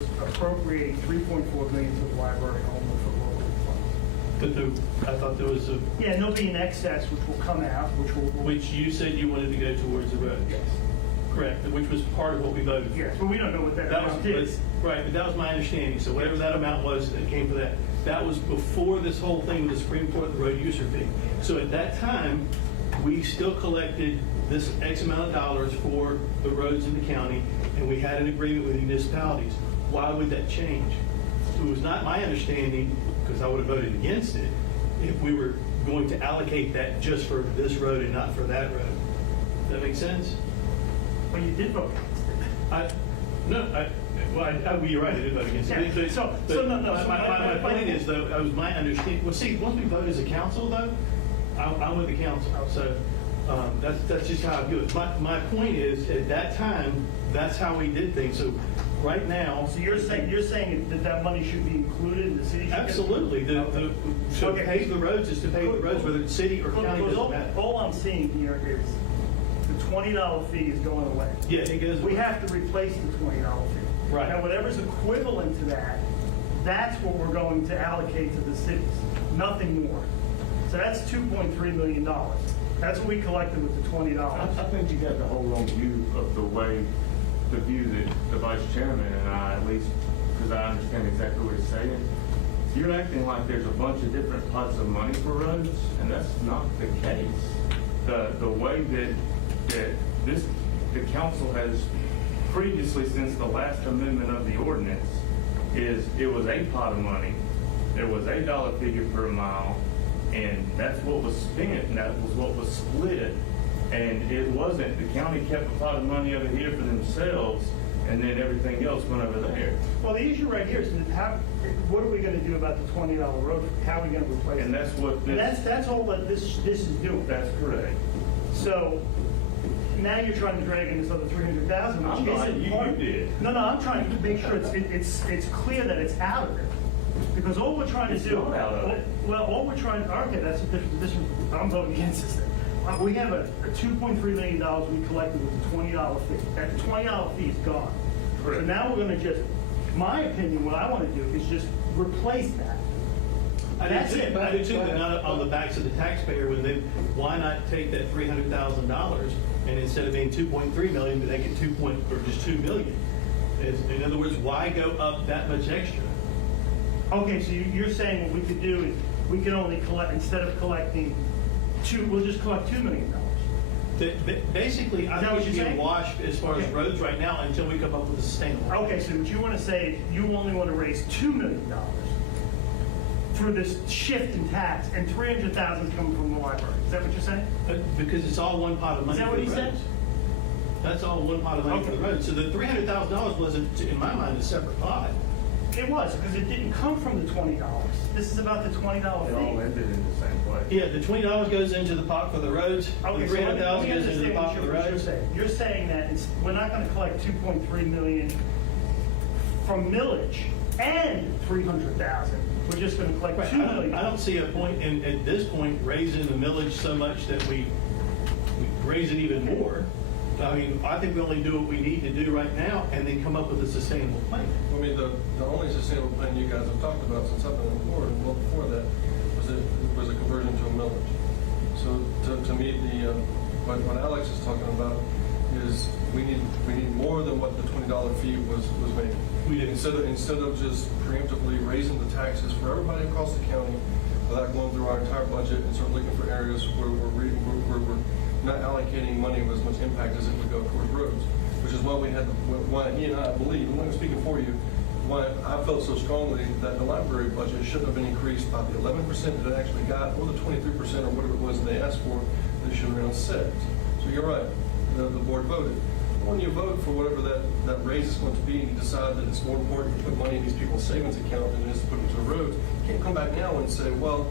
appropriate $3.4 million to the library only for local funds. But I thought there was a, Yeah, and there'll be an excess which will come out, which you said you wanted to go towards the road. Yes. Correct, which was part of what we voted for. Yes, but we don't know what that amount is. Right, but that was my understanding, so whatever that amount was that came for that, that was before this whole thing with the Supreme Court, the road user fee. So at that time, we still collected this X amount of dollars for the roads in the county, and we had an agreement with the municipalities. Why would that change? It was not my understanding, because I would have voted against it, if we were going to allocate that just for this road and not for that road. Does that make sense? Well, you did vote against it. Well, you're right, I did vote against it. Yeah, My point is, though, it was my understanding, well, see, once we vote as a council, though, I'm with the council, so that's just how I do it. My point is, at that time, that's how we did things, so right now. So you're saying that money should be included in the city? Absolutely, so pave the roads is to pave the roads, whether it's city or county, doesn't matter. All I'm seeing here is the $20 fee is going away. Yeah, it goes. We have to replace the $20 fee. Right. Now, whatever's equivalent to that, that's what we're going to allocate to the cities, nothing more. So that's $2.3 million. That's what we collected with the $20. I think you got the whole wrong view of the view that the vice chairman and I, at least, because I understand exactly what he's saying. You're acting like there's a bunch of different pots of money for roads, and that's not the case. The way that the council has previously, since the last amendment of the ordinance, is it was a pot of money. There was a dollar figure per mile, and that's what was spent, and that was what was split. And it wasn't, the county kept a pot of money over here for themselves, and then everything else went over there. Well, the issue right here is what are we going to do about the $20 road fee? How are we going to replace it? And that's what this. That's all that this is doing. That's correct. So now you're trying to drag in this other $300,000, I'm which not, isn't you part. did. No, I'm trying to make sure it's clear that it's out of it. Because all we're trying to It's do. not out of it. Well, all we're trying. Okay, that's a different. I'm voting against this thing. We have a $2.3 million we collected with the $20 fee. That $20 fee is gone. Correct. So now we're going to just, my opinion, what I want to do is just replace that. That's it. I do too, but not on the backs of the taxpayer. Why not take that $300,000 and instead of being 2.3 million, make it just 2 million? In other words, why go up that much extra? Okay, so you're saying what we could do is we can only collect, instead of collecting we'll just collect $2 million. Basically, I Is that think what it should you're be saying? washed as far as Okay. roads right now until we come up with a sustainable. Okay, so what you want to say is you only want to raise $2 million through this shift in tax, and $300,000 coming from the library. Is that what you're saying? Because it's all one pot of money Is that for what the he said? roads. That's all one pot of money for the roads. So the $300,000 wasn't, in my mind, a separate pot. It was, because it didn't come from the $20. This is about the $20 It all fee. ended in the same place. Yeah, the $20 goes into the pot for the roads. Okay, The so let $300,000 me goes into the understand pot for the what you're roads. saying. You're saying that we're not going to collect $2.3 million from millage and $300,000. We're just going to collect Right, $2 million. I don't see a point at this point raising the millage so much that we raise it even more. I mean, I think we only do what we need to do right now and then come up with a sustainable plan. I mean, the only sustainable plan you guys have talked about since I've been on board, and well before that, was a conversion to a millage. So to me, what Alex is talking about is we need more than what the $20 fee was making. We did. Instead of just preemptively raising the taxes for everybody across the county without going through our entire budget and sort of looking for areas where we're not allocating money with as much impact as it would go towards roads, which is why why he and I believe, and I'm speaking for you, why I felt so strongly that the library budget shouldn't have been increased by the 11% that it actually got, or the 23% or whatever it was they asked for. They should have around 6. So you're right, the board voted. When you vote for whatever that raise is going to be, and you decide that it's more important to put money in these people's savings account than it is to put into roads, you can't come back now and say, well,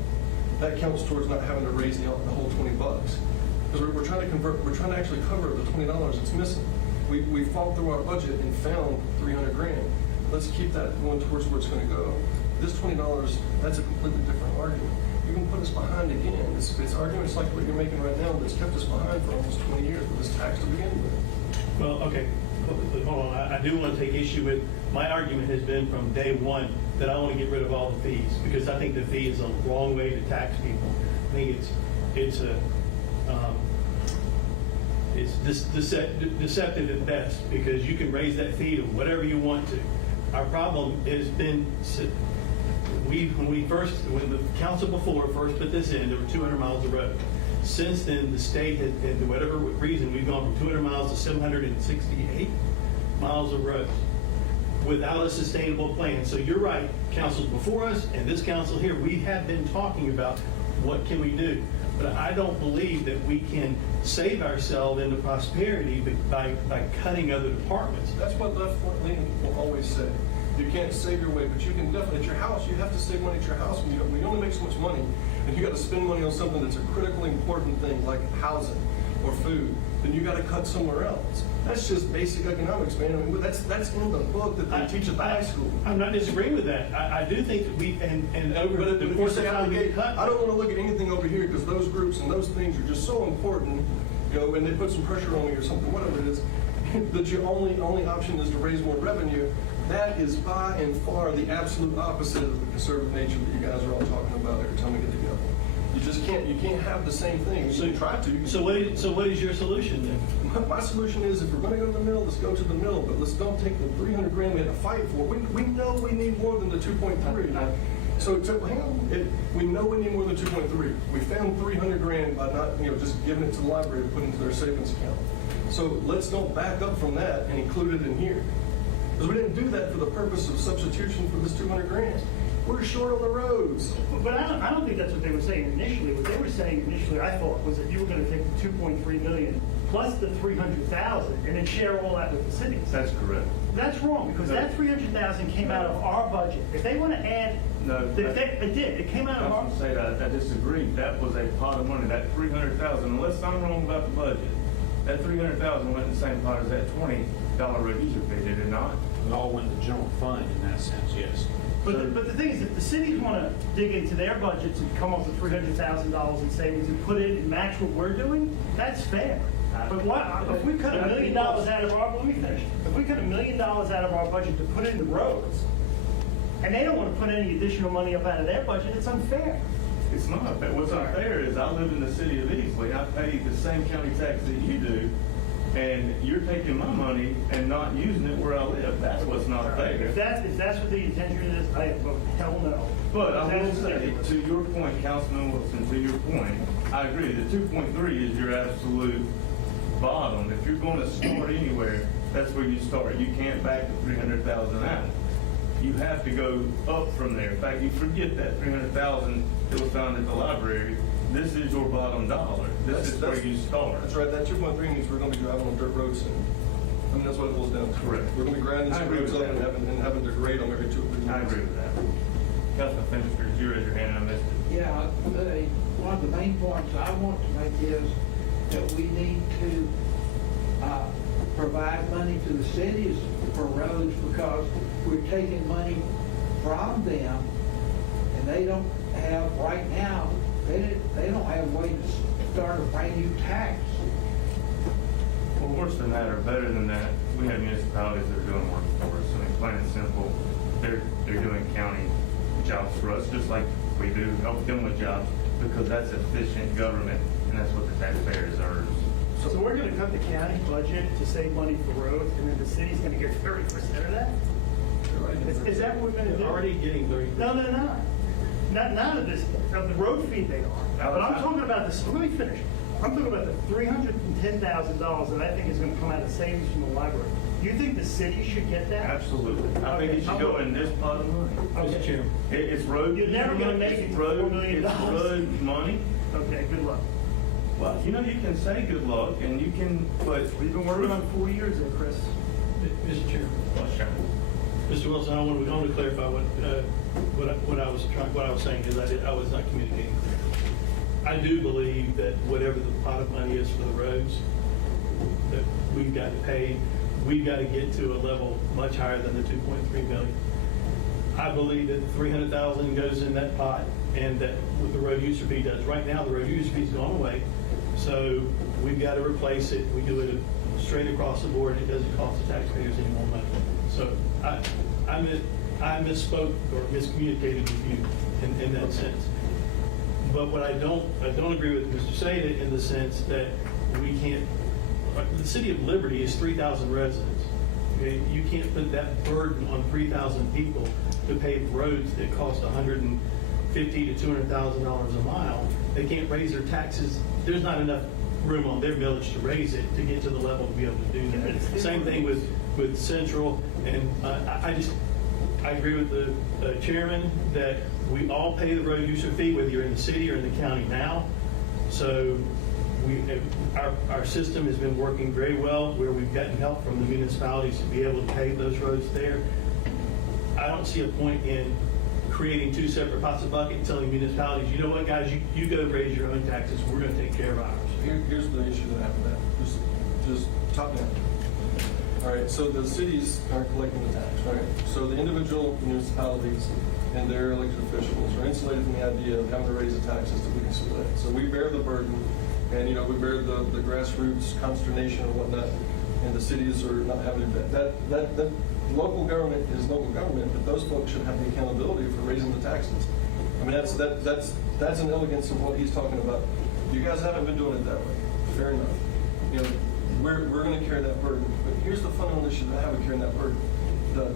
that counts towards not having to raise the whole $20. Because we're trying to actually cover the $20 that's missing. We fought through our budget and found $300,000. Let's keep that going towards where it's going to go. This $20, that's a completely different argument. You can put us behind again. It's arguments like what you're making right now that's kept us behind for almost 20 years with this tax to begin with. Well, okay. hold on, I do want to take issue with, my argument has been from day one that I want to get rid of all the fees, because I think the fee is a wrong way to tax people. I think it's deceptive at best, because you can raise that fee to whatever you want to. Our problem has been, when the council before first put this in, there were 200 miles of road. Since then, the state has, and for whatever reason, we've gone from 200 miles to 768 miles of roads without a sustainable plan. So you're right, councils before us and this council here, we have been talking about what can we do. But I don't believe that we can save ourselves into prosperity by cutting other departments. That's what left-leaning will always say. You can't save your way, but you can definitely, at your house, you have to save money at your house when you only make so much money. If you got to spend money on something that's a critically important thing, like housing or food, then you got to cut somewhere else. That's just basic economics, man. I mean, that's in the book that they teach at the high school. I'm not disagreeing with that. I do think that we, and over But the if you course of say time we allocate, cut. I don't want to look at anything over here because those groups and those things are just so important, you know, and they put some pressure on me or something, whatever it is, that your only option is to raise more revenue. That is by and far the absolute opposite of the conservative nature that you guys are all talking about every time we get together. You just can't have the same thing. You can try to. So what is your solution then? My solution is, if we're going to go to the mill, let's go to the mill, but let's don't take the 300 grand we had to fight for. We know we need more than the 2.3. So hang on, we know we need more than 2.3. We found 300 grand by not, just giving it to the library to put into their savings account. So let's don't back up from that and include it in here. Because we didn't do that for the purpose of substitution for this 200 grand. We're short on the roads. But I don't think that's what they were saying initially. What they were saying initially, I thought, was that you were going to take the 2.3 million plus the 300,000 and then share all that with the cities. That's correct. That's wrong, because that 300,000 came out of our budget. If they want to add, No, it did. It came out I of our. was going to say that, I disagree. That was a pot of money, that 300,000, unless I'm wrong about the budget, that 300,000 went in the same pot as that $20 road user fee, did it not? It all went to general fund in that sense, yes. But the thing is, if the cities want to dig into their budgets and come up with $300,000 in savings and put it and match what we're doing, that's fair. But if we cut $1 million out of our, let me finish. If we cut $1 million out of our budget to put into roads, and they don't want to put any additional money up out of their budget, it's unfair. It's not. What's unfair is I live in the city of Easley. I pay the same county tax that you do, and you're taking my money and not using it where I live. That's what's not fair. If that's what the intention is, I vote hell no. But I will That's say, ridiculous. to your point, Councilman Wilson, to your point, I agree. The 2.3 is your absolute bottom. If you're going to start anywhere, that's where you start. You can't back the 300,000 out. You have to go up from there. In fact, you forget that 300,000 that was found at the library. This is your bottom dollar. This is where you start. That's right. That 2.3 means we're going to be driving on dirt roads soon. I mean, that's what it boils down to. Correct. We're going to be grinding I some agree roads with up that. and having to grade them every 2 or 3 years. I agree with that. Councilman Fenster, did you raise your hand and I missed it? Yeah, one of the main points I want to make is that we need to provide money to the cities for roads, because we're taking money from them, and they don't have, right now, they don't have a way to start a brand new tax. Well, worse than that, or better than that, we have municipalities that are doing work for us. I mean, plain and simple, they're doing county jobs for us, just like we do, help them with jobs, because that's efficient government, and that's what the taxpayer deserves. So we're going to cut the county budget to save money for roads, and then the city's going to get 30% of that? Is that what we're going to do? They're already getting 30%. No. None of this, of the road fee they are. But I'm talking about this, let me finish. I'm talking about the $310,000 that I think is going to come out of savings from the library. Do you think the city should get that? Absolutely. I think it should go in this pot of money. Mr. Chairman. It's road. You're never gonna make it to $4 million. It's road money. Okay, good luck. Well, you can say good luck, and you can, but We've been working on 4 years there, Chris. Mr. Chairman. Well, sure. Mr. Wilson, I want to clarify what I was saying, because I was not communicating. I do believe that whatever the pot of money is for the roads that we've got to pay, we've got to get to a level much higher than the 2.3 million. I believe that 300,000 goes in that pot, and that what the road user fee does. Right now, the road user fee's gone away, so we've got to replace it. We do it straight across the board. It doesn't cost the taxpayers any more money. So I misspoke or miscommunicated with you in that sense. But what I don't agree with Mr. Sada in the sense that we can't, the city of Liberty is 3,000 residents. Okay? You can't put that burden on 3,000 people to pave roads that cost $150,000 to $200,000 a mile. They can't raise their taxes. There's not enough room on their millage to raise it to get to the level to be able to do that. Same thing with Central, and I agree with the chairman that we all pay the road user fee, whether you're in the city or in the county now. So our system has been working very well where we've gotten help from the municipalities to be able to pave those roads there. I don't see a point in creating two separate pots of bucket and telling municipalities, you know what, guys, you go raise your own taxes. We're going to take care of ours. Here's the issue that I have with that, just top down. All right, so the cities are collecting the tax, right? So the individual municipalities and their elected officials are insulated from the idea of having to raise the taxes that we can select. So we bear the burden, and we bear the grassroots consternation and whatnot, and the cities are not having to. That local government is local government, but those folks should have the accountability for raising the taxes. I mean, that's an elegance of what he's talking about. You guys haven't been doing it that way. Fair enough. We're going to carry that burden. But here's the fundamental issue that I have with carrying that burden. The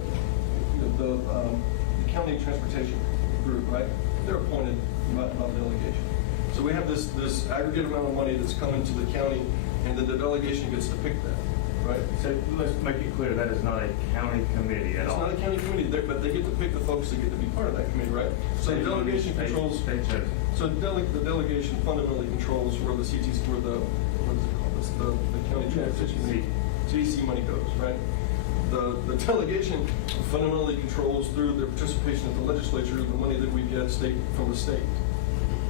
county transportation group, right? They're appointed by the delegation. So we have this aggregate amount of money that's coming to the county, and then the delegation gets to pick that, right? So let's make it clear, that is not a county committee at It's all. not a county committee, but they get to pick the folks that get to be part of that committee, right? So the delegation controls. So the delegation fundamentally controls where the CTC, where the county transportation CTC money goes, right? The delegation fundamentally controls through their participation at the legislature the money that we get from the state.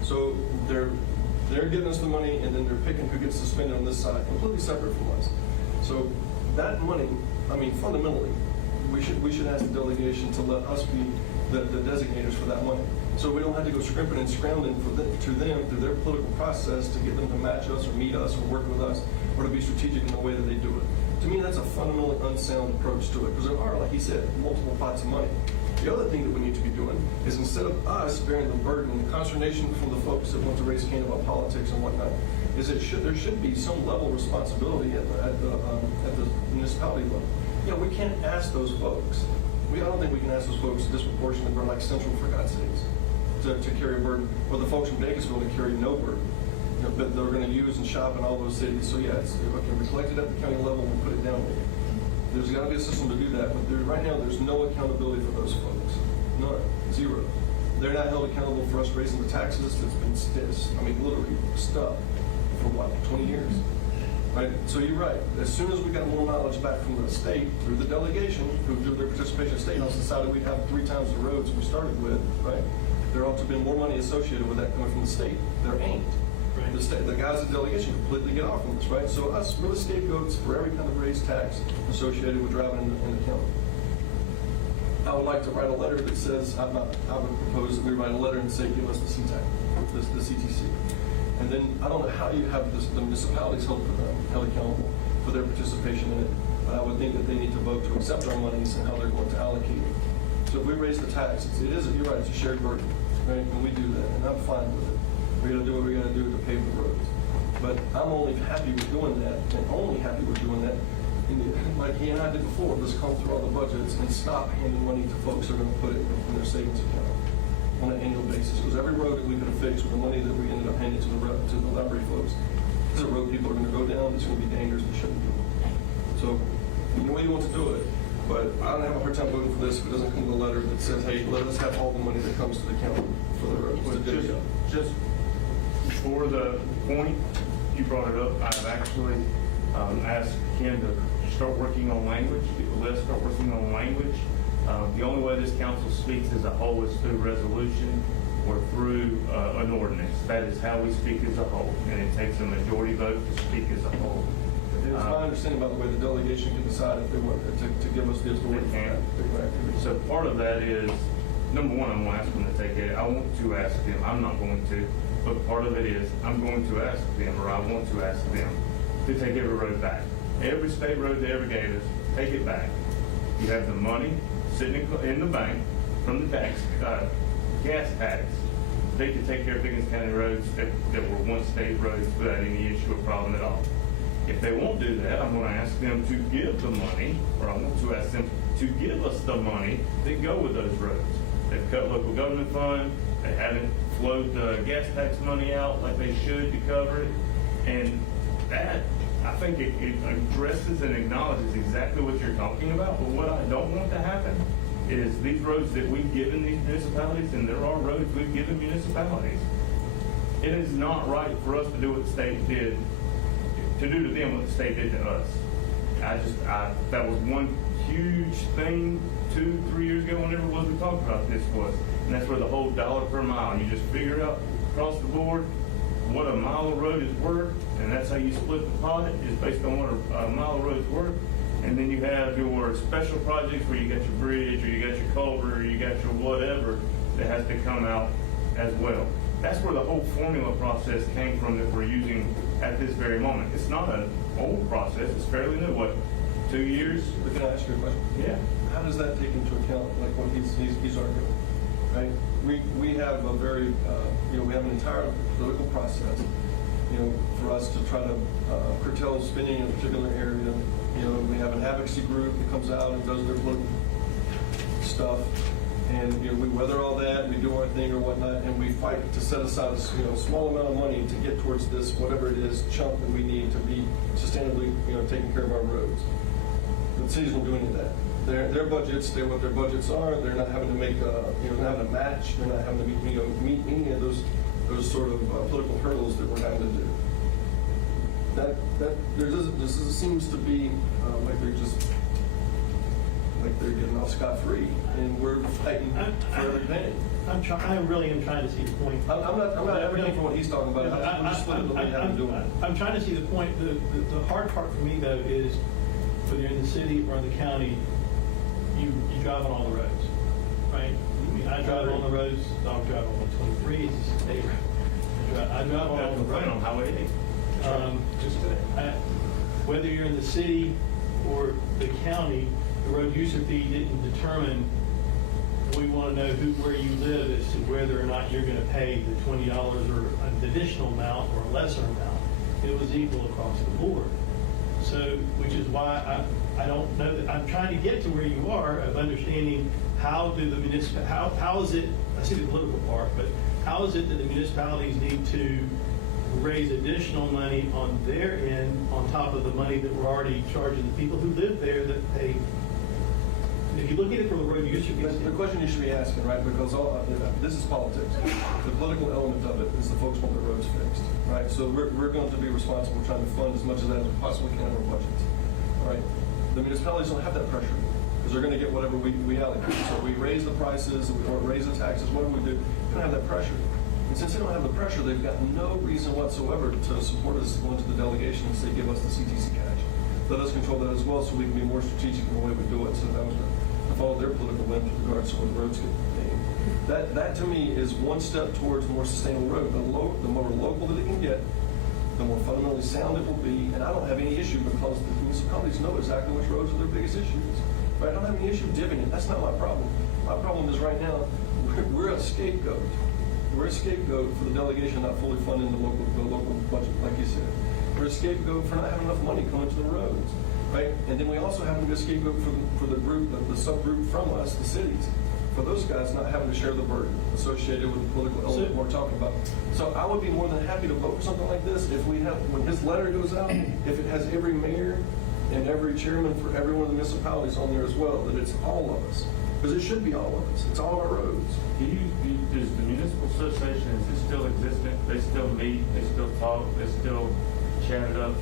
So they're giving us the money, and then they're picking who gets to spend it on this side, completely separate from us. So that money, I mean, fundamentally, we should ask the delegation to let us be the designators for that money. So we don't have to go scrimping and scrounging to them through their political process to get them to match us or meet us or work with us or to be strategic in the way that they do it. To me, that's a fundamentally unsound approach to it, because there are, like he said, multiple pots of money. The other thing that we need to be doing is, instead of us bearing the burden and the consternation from the folks that want to raise cane about politics and whatnot, is there should be some level of responsibility at the municipality level. We can't ask those folks. I don't think we can ask those folks disproportionately, burden like Central, for God's sakes, to carry a burden, or the folks from Bakersville to carry no burden. But they're going to use and shop in all those cities. So yeah, it's okay. We collect it at the county level and we put it down there. There's got to be a system to do that, but right now there's no accountability for those folks. None. Zero. They're not held accountable for us raising the taxes. It's been, literally stuck for what, 20 years? Right? So you're right. As soon as we got more knowledge back from the state through the delegation, who through their participation in state house decided we'd have 3 times the roads we started with, right? There ought to have been more money associated with that coming from the state. There ain't. Right. The guys at the delegation completely get off on this, right? So us, we're the scapegoats for every kind of raised tax associated with driving in the county. I would like to write a letter that says, I would propose that we write a letter and say, give us the CTAC, the CTC. And then, I don't know how you have the municipalities held accountable for their participation in it, but I would think that they need to vote to accept our monies and how they're going to allocate it. So if we raise the tax, you're right, it's a shared burden, right? And we do that, and I'm fine with it. We're going to do what we're going to do to pave the roads. But I'm only happy with doing that, and only happy with doing that, like he and I did before, just come through all the budgets and stop handing money to folks who are going to put it in their savings account on an annual basis. Because every road that we could have fixed with the money that we ended up handing to the library folks, is a road people are going to go down, it's going to be dangerous, and shouldn't do it. So, you know, you want to do it, but I don't have a hard time voting for this if it doesn't come to a letter that says, hey, let us have all the money that comes to the county for the road. Just for the point you brought it up, I've actually asked Ken to start working on language. Let's start working on language. The only way this council speaks as a whole is through resolution or through an ordinance. That is how we speak as a whole, and it takes a majority vote to speak as a whole. It's my understanding, by the way, the delegation can decide if they want to give us the authority for that particular activity. So part of that is, number one, I'm going to ask them to take it. I want to ask them. I'm not going to. But part of it is, I'm going to ask them, or I want to ask them, to take every road back. every state road they ever gave us, take it back. You have the money sitting in the bank from the tax, gas tax. They could take care of Pickens County roads that were once state roads without any issue or problem at all. If they won't do that, I'm going to ask them to give the money, or I want to ask them to give us the money that go with those roads. They've cut local government fund, they haven't flowed the gas tax money out like they should to cover it, and that, I think it addresses and acknowledges exactly what you're talking about, but what I don't want to happen is these roads that we've given these municipalities, and there are roads we've given municipalities, it is not right for us to do what the state did, to do to them what the state did to us. That was one huge thing 2-3 years ago, whenever it was we talked about this was, and that's where the whole dollar per mile, you just figure out across the board what a mile of road is worth, and that's how you split the pot, is based on what a mile of road is worth. And then you have your special projects where you got your bridge, or you got your culvert, or you got your whatever that has to come out as well. That's where the whole formula process came from that we're using at this very moment. It's not an old process, it's fairly new, what, 2 years? But can I ask you a question? Yeah. How does that take into account, like what he's arguing, right? We have a very, we have an entire political process, for us to try to curtail spending in a particular area. We have an advocacy group that comes out and does their political stuff, and we weather all that, we do our thing or whatnot, and we fight to set aside a small amount of money to get towards this, whatever it is, chunk that we need to be sustainably, taking care of our roads. The cities don't do any of that. Their budgets, they're what their budgets are. They're not having to make they're not having to match. They're not having to meet any of those sort of political hurdles that we're having to do. This seems to be like they're getting off scot-free, and we're fighting for every penny. I really am trying to see the point. I'm not advocating for what he's talking about. I'm just looking at the way how to do it. I'm trying to see the point. The hard part for me, though, is whether you're in the city or in the county, you drive on all the roads, right? I mean, I drive on the roads. I'll drive on 123. It's a state road. I drive on all the roads. On Highway 8. Whether you're in the city or the county, the road user fee didn't determine. We want to know where you live as to whether or not you're going to pay the $20 or an additional amount or a lesser amount. It was equal across the board. So, which is why I don't know that I'm trying to get to where you are of understanding how do the how is it, I see the political part, but how is it that the municipalities need to raise additional money on their end on top of the money that we're already charging the people who live there that pay? If you look at it from the road user fee, the question you should be asking, right? Because this is politics. The political element of it is the folks want their roads fixed, right? So we're going to be responsible for trying to fund as much of that as we possibly can in our budgets, right? The municipalities don't have that pressure because they're going to get whatever we allocate. So we raise the prices, or raise the taxes, whatever we do, they don't have that pressure. And since they don't have the pressure, they've got no reason whatsoever to support us going to the delegation and say, give us the CTC cash. Let us control that as well so we can be more strategic in the way we do it. So that was to follow their political whims with regards to where the roads get paid. That to me is one step towards a more sustainable road. The more local that it can get, the more fundamentally sound it will be. And I don't have any issue because the municipalities know exactly which roads are their biggest issues. Right? I don't have any issue divvying it. That's not my problem. My problem is right now, we're a scapegoat. We're a scapegoat for the delegation not fully funding the local budget, like you said. We're a scapegoat for not having enough money coming to the roads, right? And then we also happen to be a scapegoat for the group, the subgroup from us, the cities, for those guys not having to share the burden associated with the political element we're talking about. So I would be more than happy to vote for something like this if we have, when his letter goes out, if it has every mayor and every chairman for every one of the municipalities on there as well, that it's all of us. Because it should be all of us. It's all our roads. Does the municipal association, is it still existent? They still meet, they still talk, they still chat it up?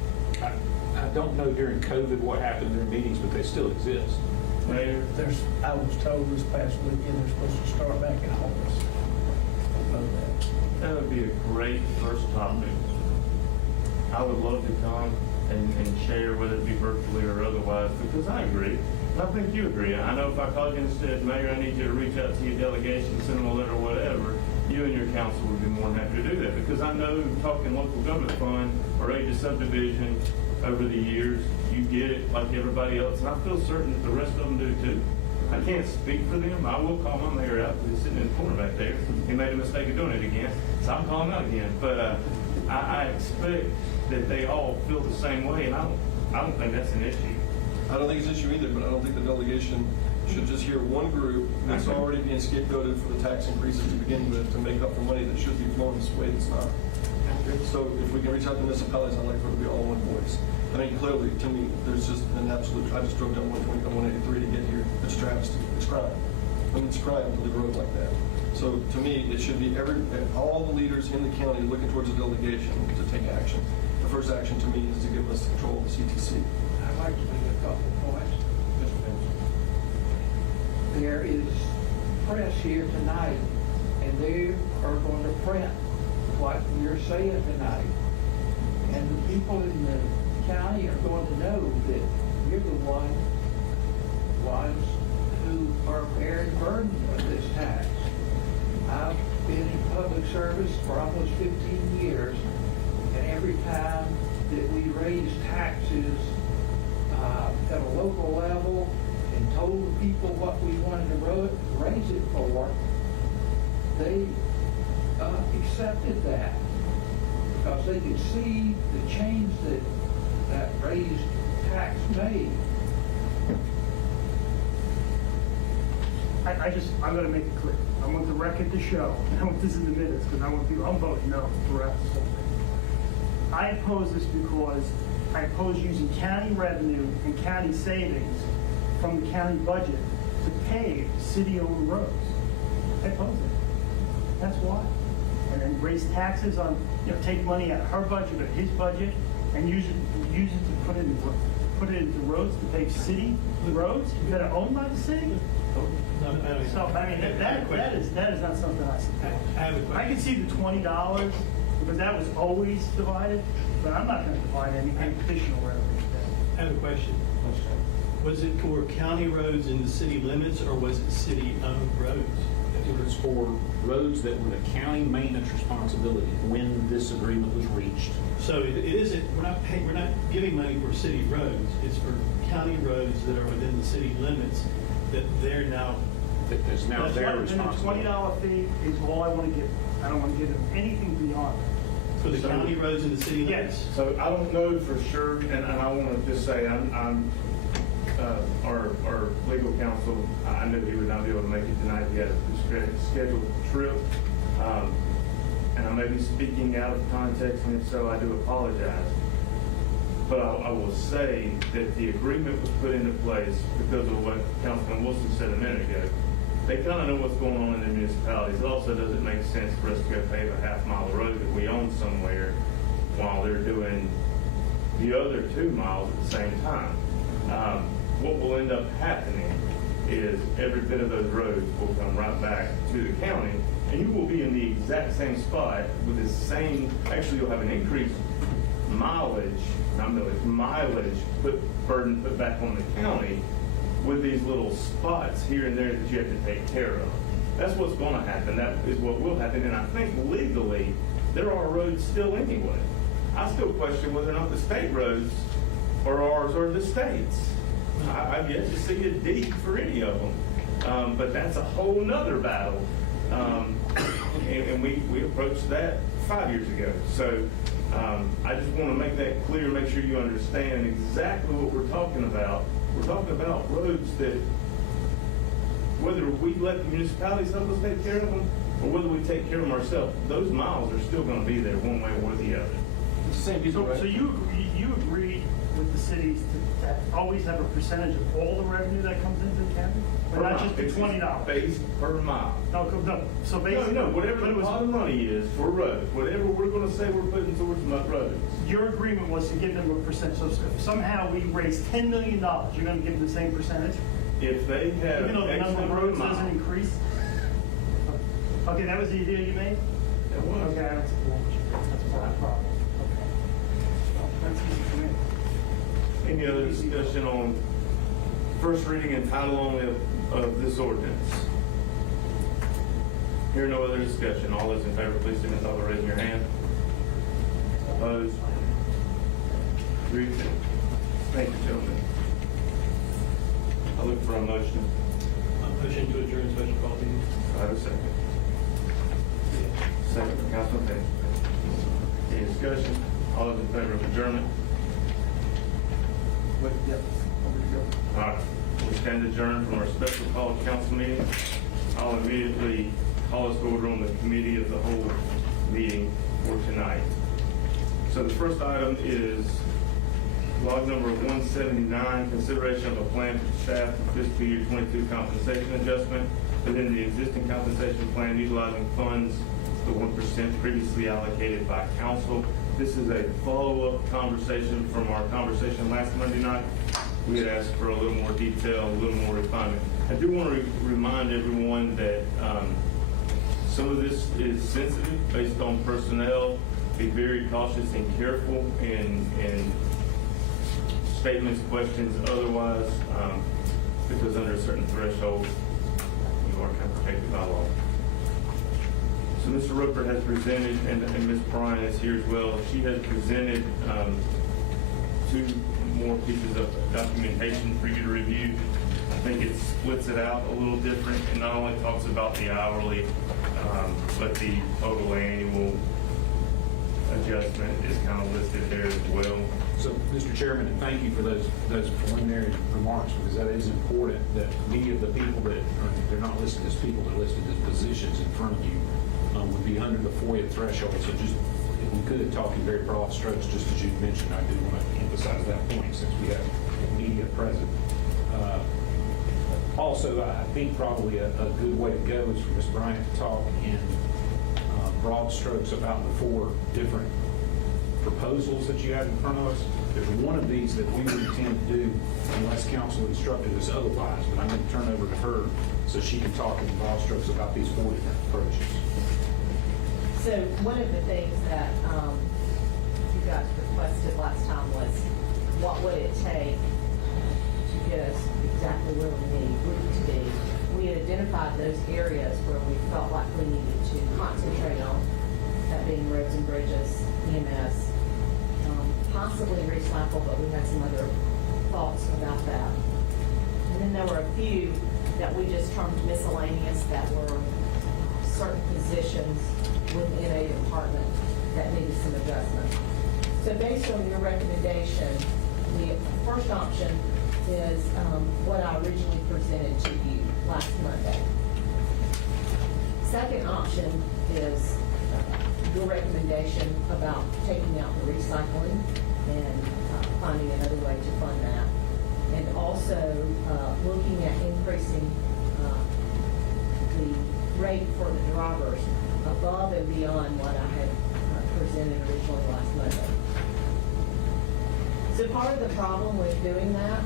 I don't know during COVID what happened during meetings, but they still exist. Mayor? I was told this past weekend they're supposed to start back in August. That would be a great first topic. I would love to come and share, whether it be virtually or otherwise, because I agree. And I think you agree. I know if I called you and said, Mayor, I need you to reach out to your delegation, send them a letter or whatever, you and your council would be more than happy to do that. Because I know talking local government fund or aid to subdivision over the years, you get it like everybody else, and I feel certain that the rest of them do too. I can't speak for them. I will call my mayor out because he's sitting in the corner back there. He made a mistake of doing it again, so I'm calling out again. But I expect that they all feel the same way, and I don't think that's an issue. I don't think it's an issue either, but I don't think the delegation should just hear one group that's already being scapegoated for the tax increases to begin with to make up for money that should be flowing this way that's not. So if we can reach out to municipalities, I'd like for it to be all one voice. I mean, clearly, to me, there's just an absolute, I just drove down 120, 183 to get here. It's travesty. It's crime. I mean, it's crime to leave roads like that. So to me, it should be all the leaders in the county looking towards a delegation to take action. The first action to me is to give us control of the CTC. I'd like to make a couple points. There is press here tonight, and they are going to print what you're saying tonight. And the people in the county are going to know that you're the ones who are bearing the burden of this tax. I've been in public service for almost 15 years, and every time that we raise taxes at a local level and told the people what we wanted to raise it for, they accepted that because they could see the change that raised tax made. I'm going to make it clear. I want the record to show. I want this in the minutes because I'm voting no throughout this whole thing. I oppose this because I oppose using county revenue and county savings from the county budget to pave city-owned roads. I oppose it. That's why. And then raise taxes on, take money out of her budget or his budget and use it to put it into roads to pave city roads that are owned by the city. So, I mean, that is not something I support. I can see the $20 because that was always divided, but I'm not going to divide any additional revenue. I have a question. Was it for county roads in the city limits, or was it city-owned roads? It was for roads that were the county maintenance responsibility when this agreement was reached. So it isn't, we're not giving money for city roads. It's for county roads that are within the city limits that they're now. That's now their And the responsibility. $20 fee is all I want to give. I don't want to give them anything beyond that. For the county roads in the city limits? Yes. So I don't know for sure, and I want to just say our legal counsel, I knew he would not be able to make it tonight. He had a scheduled trip. And I may be speaking out of context, and if so, I do apologize. But I will say that the agreement was put into place because of what Councilman Wilson said a minute ago. They kind of know what's going on in their municipalities. It also doesn't make sense for us to go pave a half-mile road that we own somewhere while they're doing the other 2 miles at the same time. What will end up happening is every bit of those roads will come right back to the county, and you will be in the exact same spot with the same, actually you'll have an increased mileage burden put back on the county with these little spots here and there that you have to take care of. That's what's going to happen. That is what will happen. And I think legally, there are roads still anyway. I still question whether or not the state roads are ours or the state's. I've yet to see a deed for any of them. But that's a whole nother battle. And we approached that 5 years ago. So I just want to make that clear, make sure you understand exactly what we're talking about. We're talking about roads that, whether we let the municipalities help us take care of them, or whether we take care of them ourselves, those miles are still going to be there one way or the other. It's the same people, right? So you agreed with the cities to always have a percentage of all the revenue that comes into the county? Or not just the $20? Based per mile. No, so basically. No, whatever the pot of money is for roads, whatever we're going to say we're putting towards roads. Your agreement was to give them a percent. So if somehow we raise $10 million, you're going to give them the same percentage? If they have Even though the X number of number of roads doesn't miles. increase? Okay, that was the deal you made? That was. Okay, that's not a problem. Okay. Well, that's easy for me. Any other discussion on first reading and title only of this ordinance? Hear no other discussion. All those in favor, please signify by raising your hand. Opposed? 3-2. Thank you, gentlemen. I look for a motion. I'm pushing to adjourn special call meeting. I have a second. Second from Councilman Page. Any discussion? All those in favor of adjournment? Yep. All right, we stand adjourned from our special call council meeting. I'll immediately call us to order on the committee of the whole meeting for tonight. So the first item is log number 179, consideration of a plan for staff for fiscal year 22 compensation adjustment within the existing compensation plan utilizing funds, the 1% previously allocated by council. This is a follow-up conversation from our conversation last Monday night. We had asked for a little more detail, a little more refinement. I do want to remind everyone that some of this is sensitive based on personnel. Be very cautious and careful in statements, questions, otherwise, because under a certain threshold, you are kind of protected by law. So Mr. Roper has presented, and Ms. Bryan is here as well. She has presented 2 more pieces of documentation for you to review. I think it splits it out a little different and not only talks about the hourly, but the total annual adjustment is kind of listed there as well. So, Mr. Chairman, and thank you for those preliminary remarks, because that is important, that many of the people that are, they're not listed as people, they're listed as positions in front of you, would be under the FOIA threshold. So just, if we could talk in very broad strokes, just as you mentioned, I do want to emphasize that point since we have media present. Also, I think probably a good way to go is for Ms. Bryant to talk in broad strokes about the 4 different proposals that you have in front of us. There's one of these that we would intend to do unless council instructed us otherwise, but I'm going to turn over to her so she can talk in broad strokes about these 4 different approaches. So one of the things that you guys requested last time was, what would it take to get us exactly where we need to be? We had identified those areas where we felt like we needed to concentrate on, that being roads and bridges, EMS, possibly recycle, but we had some other thoughts about that. And then there were a few that we just termed miscellaneous that were certain positions within a department that needed some adjustment. So based on your recommendation, the first option is what I originally presented to you last Monday. Second option is your recommendation about taking out the recycling and finding another way to fund that. And also looking at increasing the rate for the drivers above and beyond what I had presented originally last Monday. So part of the problem with doing that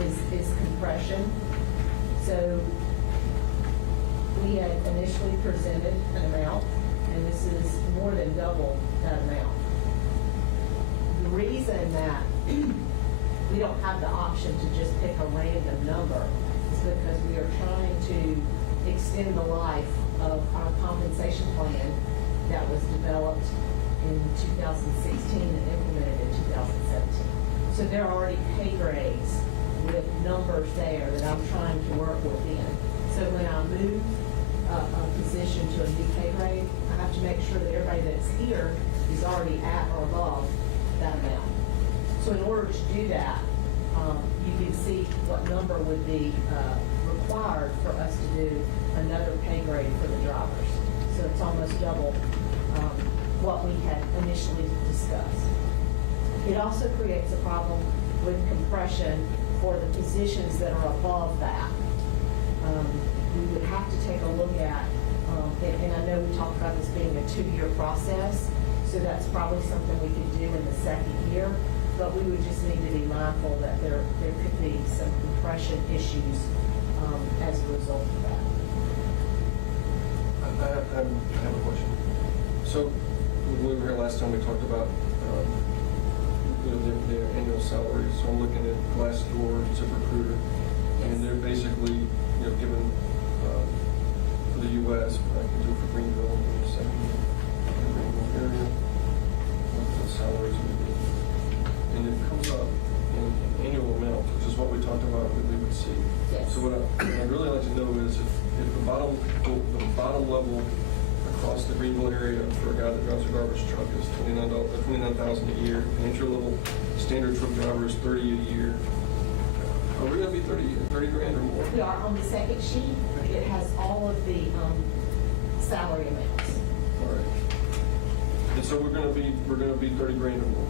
is compression. So we had initially presented an amount, and this is more than double that amount. The reason that we don't have the option to just pick a random number is because we are trying to extend the life of our compensation plan that was developed in 2016 and implemented in 2017. So there are already pay grades with numbers there that I'm trying to work within. So when I move a position to a new pay grade, I have to make sure that everybody that's here is already at or above that amount. So in order to do that, you can see what number would be required for us to do another pay grade for the drivers. So it's almost double what we had initially discussed. It also creates a problem with compression for the positions that are above that. We would have to take a look at, and I know we talked about this being a 2-year process, so that's probably something we could do in the 2nd year, but we would just need to be mindful that there could be some compression issues as a result of that. I have a question. So when we were here last time, we talked about their annual salaries. So I'm looking at Glassdoor, ZipRecruiter, and they're basically, given for the U.S., I can do it for Greenville, in the Greenville area, what the salaries would be. And it comes up in C. Yes. So what I'd really like to know is if the bottom level across the Greenville area for a guy that drives a garbage truck is $29,000 a year, and entry level standard truck driver is $30 a year, are we gonna be 30 grand or more? We are on the second sheet. It has all of the salary amounts. All right. And so we're gonna be 30 grand or more.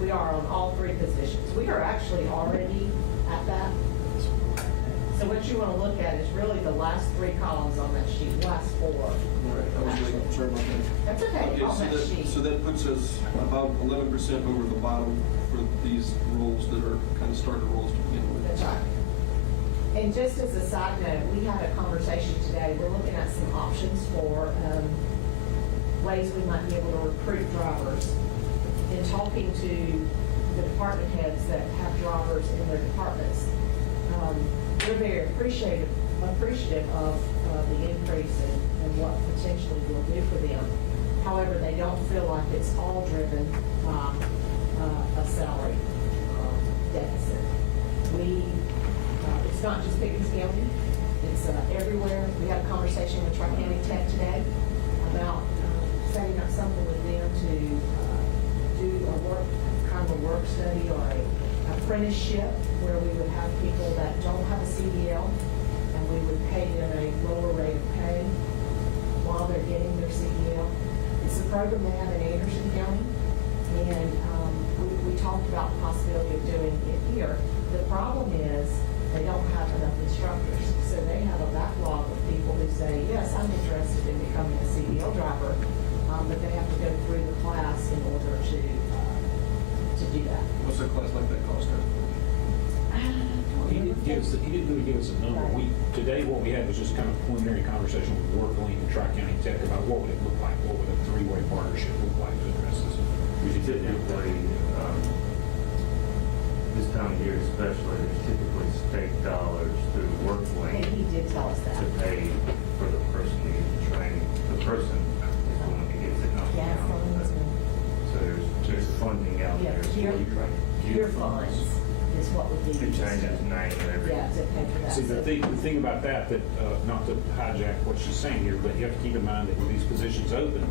We are on all three positions. We are actually already at that. So what you want to look at is really the last three columns on that sheet, last four. All right, I was really concerned about that. That's okay, on that sheet. So that puts us about 11% over the bottom for these roles that are kind of starter roles to begin with. That's right. And just as a side note, we had a conversation today. We're looking at some options for ways we might be able to recruit drivers. In talking to the department heads that have drivers in their departments, they're very appreciative of the increase and what potentially we'll do for them. However, they don't feel like it's all driven by a salary deficit. It's not just Pickens County, it's everywhere. We had a conversation with Tri-County Tech today about setting up something with them to do kind of a work study or a apprenticeship where we would have people that don't have a CDL and we would pay them a lower rate of pay while they're getting their CDL. It's a program they have in Anderson County, and we talked about the possibility of doing it here. The problem is they don't have enough instructors, so they have a backlog of people who say, yes, I'm interested in becoming a CDL driver, but they have to go through the class in order to do that. What's a class like that cost us? He didn't really give us a number. Today what we had was just kind of preliminary conversation with WorkLink and Tri-County Tech about what would it look like, what would a three-way partnership look like to address this. We should sit down. Typically, this time of year especially, there's typically state dollars through And WorkLink he did tell us that. to pay for the person to get the training. The person is the one that gets it, not the Gas county. funds and- So there's funding out Yeah, there. for your you training. funds is what would be. It changes name and everything. Yeah, to pay for that. See, the thing about that, not to hijack what she's saying here, but you have to keep in mind that with these positions open,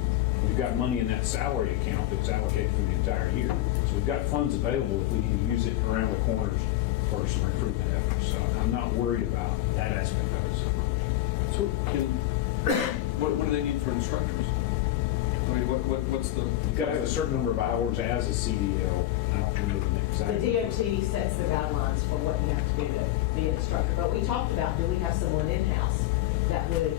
we've got money in that salary account that's allocated for the entire year. So we've got funds available if we can use it around the corners for some recruitment efforts. So I'm not worried about that aspect of it so much. So what do they need for instructors? I mean, what's the? You've got to have a certain number of hours as a CDL. I don't remember the exact. The DOT sets the guidelines for what you have to do to be an instructor. But we talked about, do we have someone in-house that would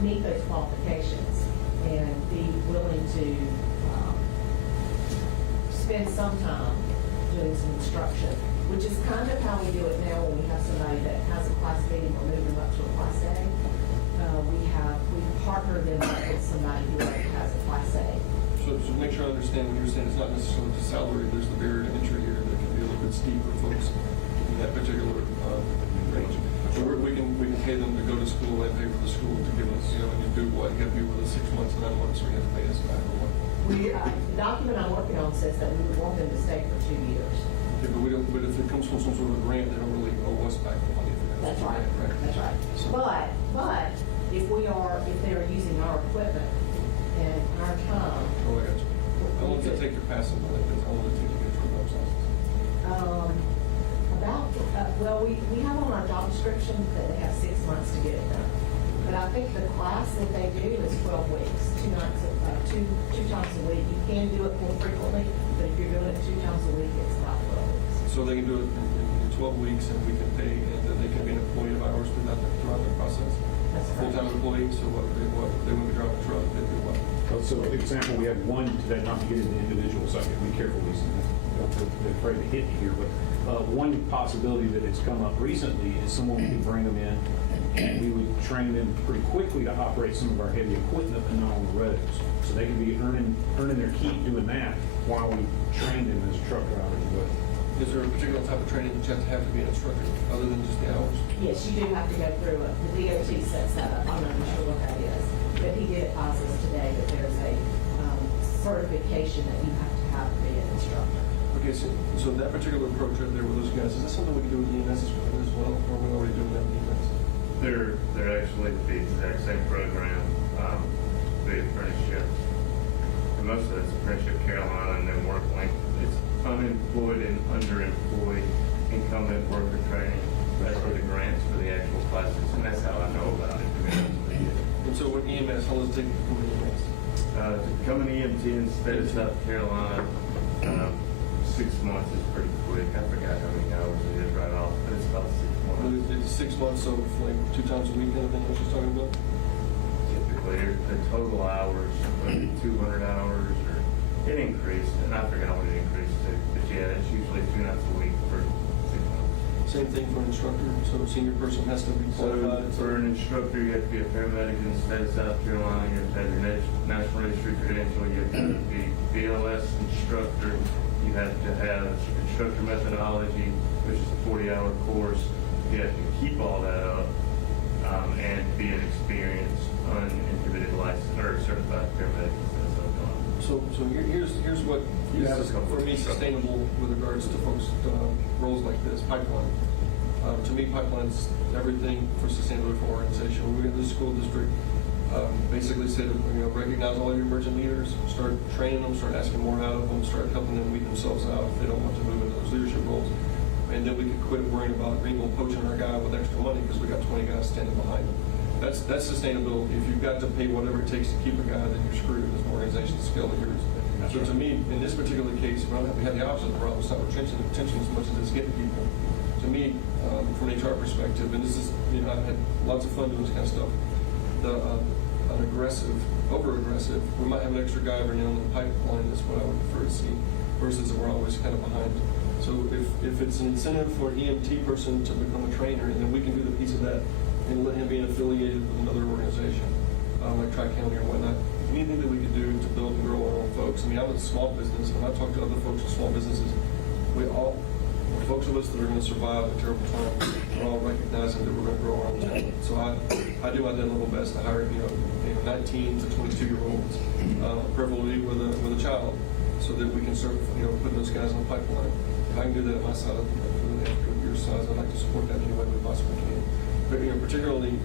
meet those qualifications and be willing to spend some time doing some instruction, which is kind of how we do it now when we have somebody that has a Class B and we're moving them up to a Class A. We partner them up with somebody who already has a Class A. So make sure I understand what you're saying. It's not necessarily the salary. There's the barrier to entry here that can be a little bit steep for folks in that particular range. So we can pay them to go to school. They pay for the school to give us, and you do what? You have to be with us 6 months, 9 months, or you have to pay us back or what? The document I'm working on says that we would want them to stay for 2 years. Okay, but we don't. But if it comes from some sort of a grant, they don't really owe us back the money. That's right, that's right. But if they are using our equipment and our time, Oh, I got you. How long does it take your passing? How long does it take to get your driver's license? we have on our job description that they have 6 months to get it done. But I think the class that they do is 12 weeks, two times a week. You can do it more frequently, but if you're doing it 2 times a week, it's about 12 weeks. So they can do it in 12 weeks, and we can pay, and then they can be an employee of ours throughout the process. That's right. Full-time employee, so what they want to drive a truck, they do what? So, for example, we have one, that not to get into individual subject, be careful, Lisa, they're afraid to hit you here, but one possibility that has come up recently is someone we could bring them in, and we would train them pretty quickly to operate some of our heavy equipment and not on the roads. So they can be earning their keep doing that while we train them as a truck driver as well. Is there a particular type of training that you have to be an instructor, other than just the hours? Yes, you do have to go through it. The DOT sets that up. I'm not sure what that is. But he did advise us today that there's a certification that you have to be an instructor. Okay, so that particular approach right there with those guys, is that something we can do with EMS as well, or are we already doing that with EMS? They're actually the exact same program, the apprenticeship. And most of it's apprenticeship Carolina, and then work length. It's unemployed and underemployed incumbent worker training. That's for the grants for the actual classes, and that's how I know about it. To be honest with you. And so with EMS, how long does it take to become an EMS? To become an EMT in the state of South Carolina, 6 months is pretty quick. I forgot how many hours it is right off, but it's about 6 months. It's 6 months, so like 2 times a week, kind of thing, what she's talking about? Typically, the total hours, maybe 200 hours, or it increased, and I forgot what it increased to. But yeah, it's usually 2 nights a week for 6 months. Same thing for an instructor, so a senior person has to be So qualified. for an instructor, you have to be a paramedic in the state of South Carolina. You have to have your national registry credential. You have to be BLS instructor. You have to have instructor methodology, which is a 40-hour course. You have to keep all that up and be an experienced, uninhibited licensed or certified paramedic in the state of South Carolina. So here's what You have is, a couple for of me, instructors. sustainable with regards to folks, roles like this, pipeline. To me, pipeline's everything for sustainability for an organization. We're in the school district, basically said, recognize all your emergent leaders, start training them, start asking more out of them, start helping them weed themselves out if they don't want to move into those leadership roles. And then we could quit worrying about Greenville poaching our guy with extra money because we got 20 guys standing behind him. That's sustainability. If you've got to pay whatever it takes to keep a guy, then you're screwed as an organization to scale of yours. So to me, in this particular case, we have the opposite problem. It's not retention as much as it's getting people. To me, from an HR perspective, and this is, I've had lots of fun doing this kind of stuff, an aggressive, over-aggressive, we might have an extra guy every now and then in the pipeline, is what I would prefer to see, versus we're always kind of behind. So if it's an incentive for an EMT person to become a trainer, and then we can do the piece of that and let him be affiliated with another organization, like Tri-County or whatnot, anything that we can do to build and grow our own folks. I mean, I'm a small business, and I talk to other folks in small businesses, the folks of us that are going to survive a terrible time, we're all recognizing that we're going to grow our own talent. So I do my dead level best to hire 19 to 22-year-olds, preferably with a child, so that we can start putting those guys in the pipeline. If I can do that at my side, I'd do it at your size. I'd like to support that any way we possibly can. But particularly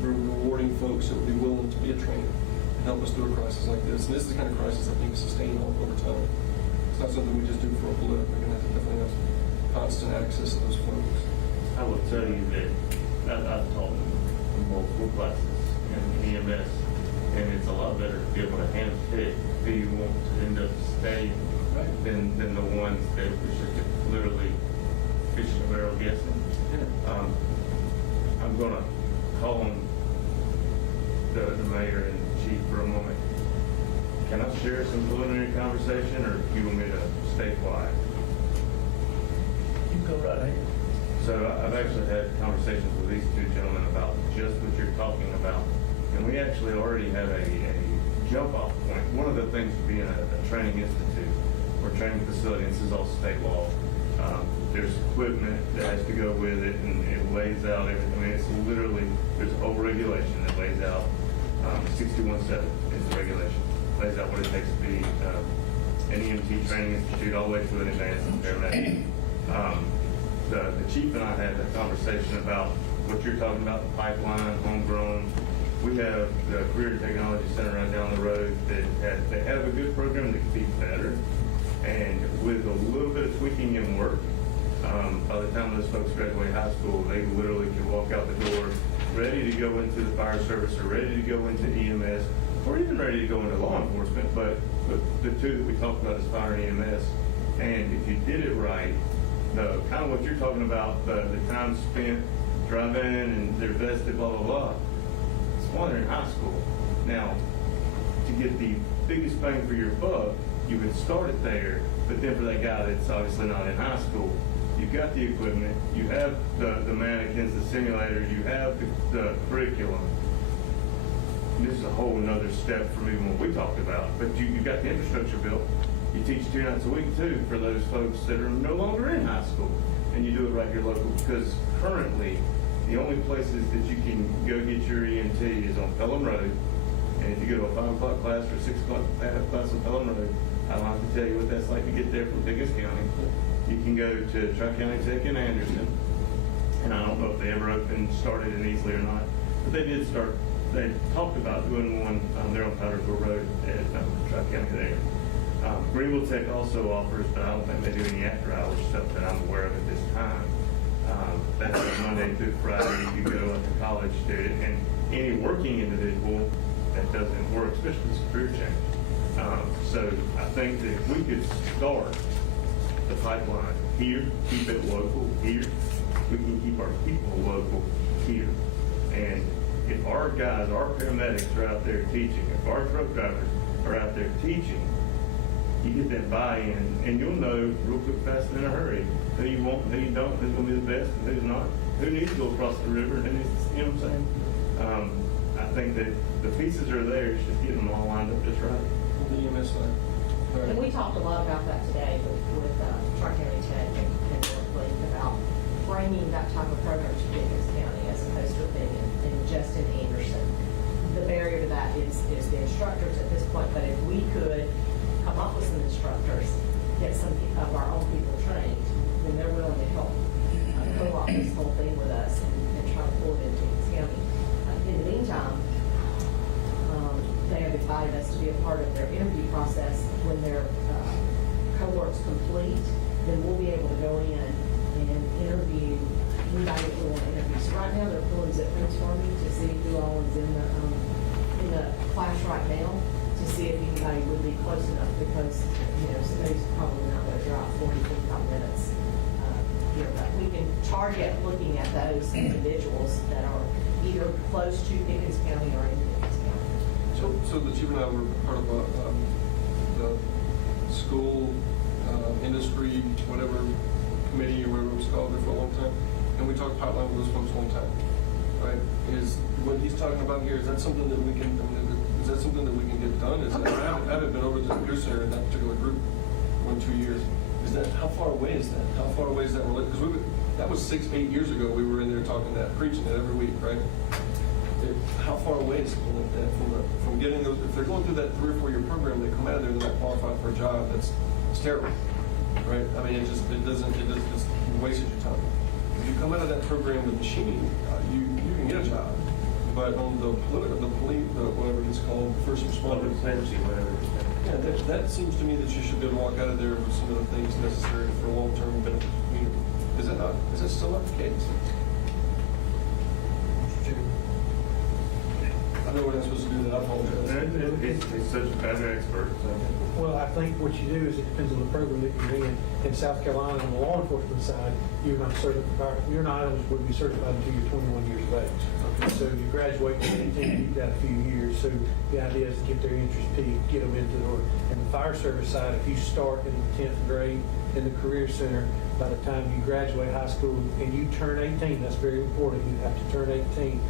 rewarding folks that would be willing to be a trainer and help us through a crisis like this. And this is the kind of crisis I think is sustainable over time. It's not something we just do for a blip. We're going to definitely have constant access to those folks. I will tell you that I've taught multiple classes in EMS, and it's a lot better to be able to handpick who you want to end up staying than the ones that was just literally fishing a barrel guessing. Yeah. I'm going to call on the mayor and chief for a moment. Can I share some preliminary conversation, or do you want me to stay quiet? You go right ahead. So I've actually had conversations with these two gentlemen about just what you're talking about. And we actually already have a jump-off point. One of the things being a training institute or training facility, and this is all state law, there's equipment that has to go with it, and it lays out everything. I mean, it's literally, there's a whole regulation that lays out, 61.7 is the regulation. Lays out what it takes to be an EMT training institute all the way to an advanced paramedic. The chief and I had a conversation about what you're talking about, the pipeline, homegrown. We have the Career and Technology Center right down the road that they have a good program that could be better. And with a little bit of tweaking and work, by the time those folks graduate high school, they literally can walk out the door ready to go into the fire service or ready to go into EMS or even ready to go into law enforcement. But the two that we talked about is fire and EMS. And if you did it right, the kind of what you're talking about, the time spent driving and they're vested, blah, blah, blah, it's while they're in high school. Now, to get the biggest bang for your buck, you would start it there, but then for that guy that's obviously not in high school, you've got the equipment, you have the mannequins, the simulators, you have the curriculum. This is a whole nother step from even what we talked about, but you've got the infrastructure built. You teach 2 nights a week too for those folks that are no longer in high school, and you do it right here local, because currently the only places that you can go get your EMT is on Pelham Road And if you go to a 5 o'clock class or a 6 o'clock class on Pelham Road, I don't have to tell you what that's like to get there from Pickens County. You can go to Tri-County Tech in Anderson, and I don't know if they ever started in Easley or not, but they did start, they talked about doing one there on Powdersville Road at Tri-County there. Greenville Tech also offers, but I don't think they do any after-hours stuff that I'm aware of at this time. That's like Monday through Friday, you go like a college student, and any working individual that doesn't work, especially with career change. So I think that if we could start the pipeline here, keep it local here, we can keep our people local here. And if our guys, our paramedics are out there teaching, if our truck drivers are out there teaching, you get that buy-in, and you'll know real quick, fast, and in a hurry who you want, who you don't, who's going to be the best, and who's not, who needs to go across the river, and who needs to, you know what I'm saying? I think that the pieces are there, it's just getting them all lined up just right. The EMS side. All right. And we talked a lot about that today with Tri-County Tech and North about bringing that type of program to Pickens County as opposed to being in just in Anderson. The barrier to that is the instructors at this point, but if we could come up with some instructors, get some of our own people trained, then they're willing to help co-op this whole thing with us and try to pull it into Pickens County. In the meantime, they have invited us to be a part of their interview process. When their cohort's complete, then we'll be able to go in and interview anybody that we want to interview. So right now, they're pulling zip codes for me to see who all is in the class right now, to see if anybody would be close enough, because, you know, somebody's probably not going to drive 40, 45 minutes here. But we can target looking at those individuals that are either close to Pickens County or in Pickens County. So the chief and I were part of the school, industry, whatever committee or whatever it was called there for a long time, and we talked pipeline with those folks a long time, right? Is what he's talking about here, is that something that we can, is that something that we can get done? Is that, I haven't been over to the Career Center in that particular group in 2 years. Is that, how far away is that? How far away is that related? Because that was 6, 8 years ago, we were in there talking that, preaching it every week, right? How far away is something like that from getting those? If they're going through that 3 or 4 year program, they come out of there, they're not qualified for a job. It's terrible, right? I mean, it's wasted your time. If you come out of that program with machine, you can get a job. But on the police, whatever it's called, first responder, Whatever. yeah, that seems to me that you should be able to walk out of there with some of the things necessary for long-term benefit to the community. Is that still not the case? I know we're not supposed to do that, I apologize. It's such a better expert, so. Well, I think what you do is it depends on the program that you're in. In South Carolina, on the law enforcement side, you're not certified, you're not eligible to be certified until you're 21 years of age. So you graduate at 18, you've got a few years. So the idea is to get their interest peaked, get them into the, and the fire service side, if you start in the 10th grade in the Career Center, by the time you graduate high school and you turn 18, that's very important, you have to turn 18,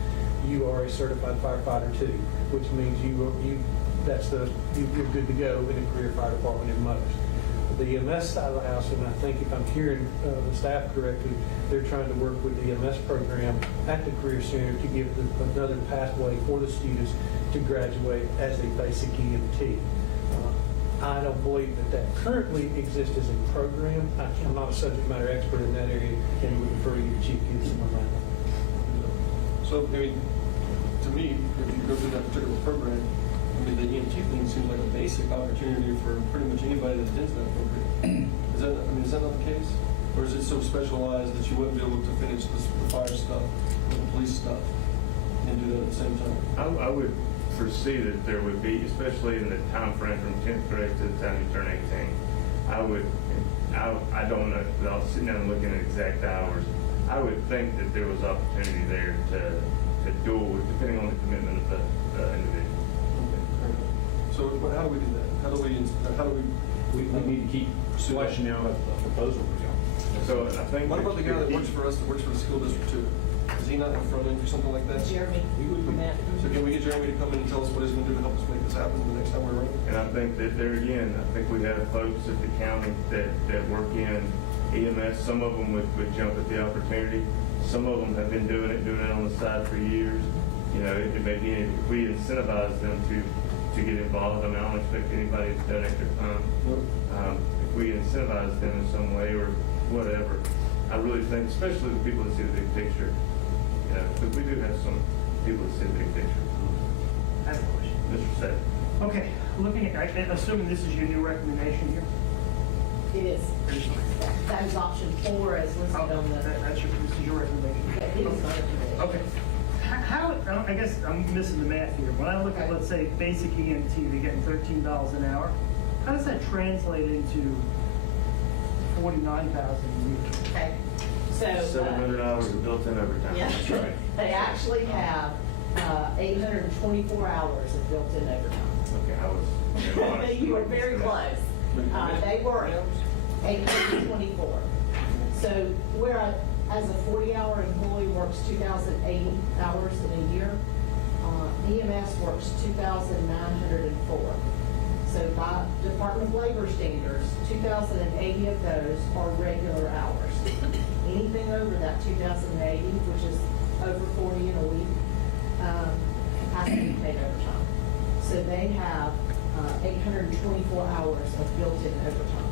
you are a certified firefighter too, which means you're good to go in a career fire department in most. The EMS side of the house, and I think if I'm hearing the staff correctly, they're trying to work with the EMS program at the Career Center to give another pathway for the students to graduate as a basic EMT. I don't believe that currently exists as a program. I'm not a subject matter expert in that area, and would refer you to Chief Gibson on that. So, I mean, to me, if you go through that particular program, I mean, the EMT thing seems like a basic opportunity for pretty much anybody that attends that program. Is that not the case? Or is it so specialized that you wouldn't be able to finish the fire stuff, the police stuff, and do that at the same time? I would foresee that there would be, especially in the time frame from 10th grade to the time you turn 18, I don't know, without sitting down and looking at exact hours, I would think that there was opportunity there to dual, depending on the commitment of the individual. Okay. So, but how do we do that? How do we We need to keep fleshing out a proposal for you. So I think. What about the guy that works for us, that works for the school district too? Is he not in front end for something like that? Jeremy, from that. So can we get Jeremy to come in and tell us what he's going to do to help us make this happen the next time we're running? And I think that there again, I think we have folks at the county that work in EMS. Some of them would jump at the opportunity. Some of them have been doing it on the side for years. you know, it may be, if we incentivize them to get involved, I mean, I don't expect anybody to donate their time. If we incentivize them in some way or whatever, I really think, especially the people that see the big picture, you know, because we do have some people that see the big picture. I have a question. Mr. Seth? Okay, looking at, assuming this is your new recommendation here? It is. That is option 4 as listed on the, That's your, this is your recommendation? it is my recommendation. Okay. How, I guess I'm missing the math here. When I look at, Okay. let's say, basic EMT, they're getting $13 an hour. How does that translate into $49,000 a year? Okay, so. 700 hours of built-in overtime. Yeah. That's right. They actually have 824 hours of built-in overtime. Okay, I was. You were very close. They were 824. So where as a 40-hour employee works 2,080 hours in a year, EMS works 2,904. So by Department of Labor standards, 2,080 of those are regular hours. Anything over that 2,080, which is over 40 in a week, has to be paid overtime. So they have 824 hours of built-in overtime.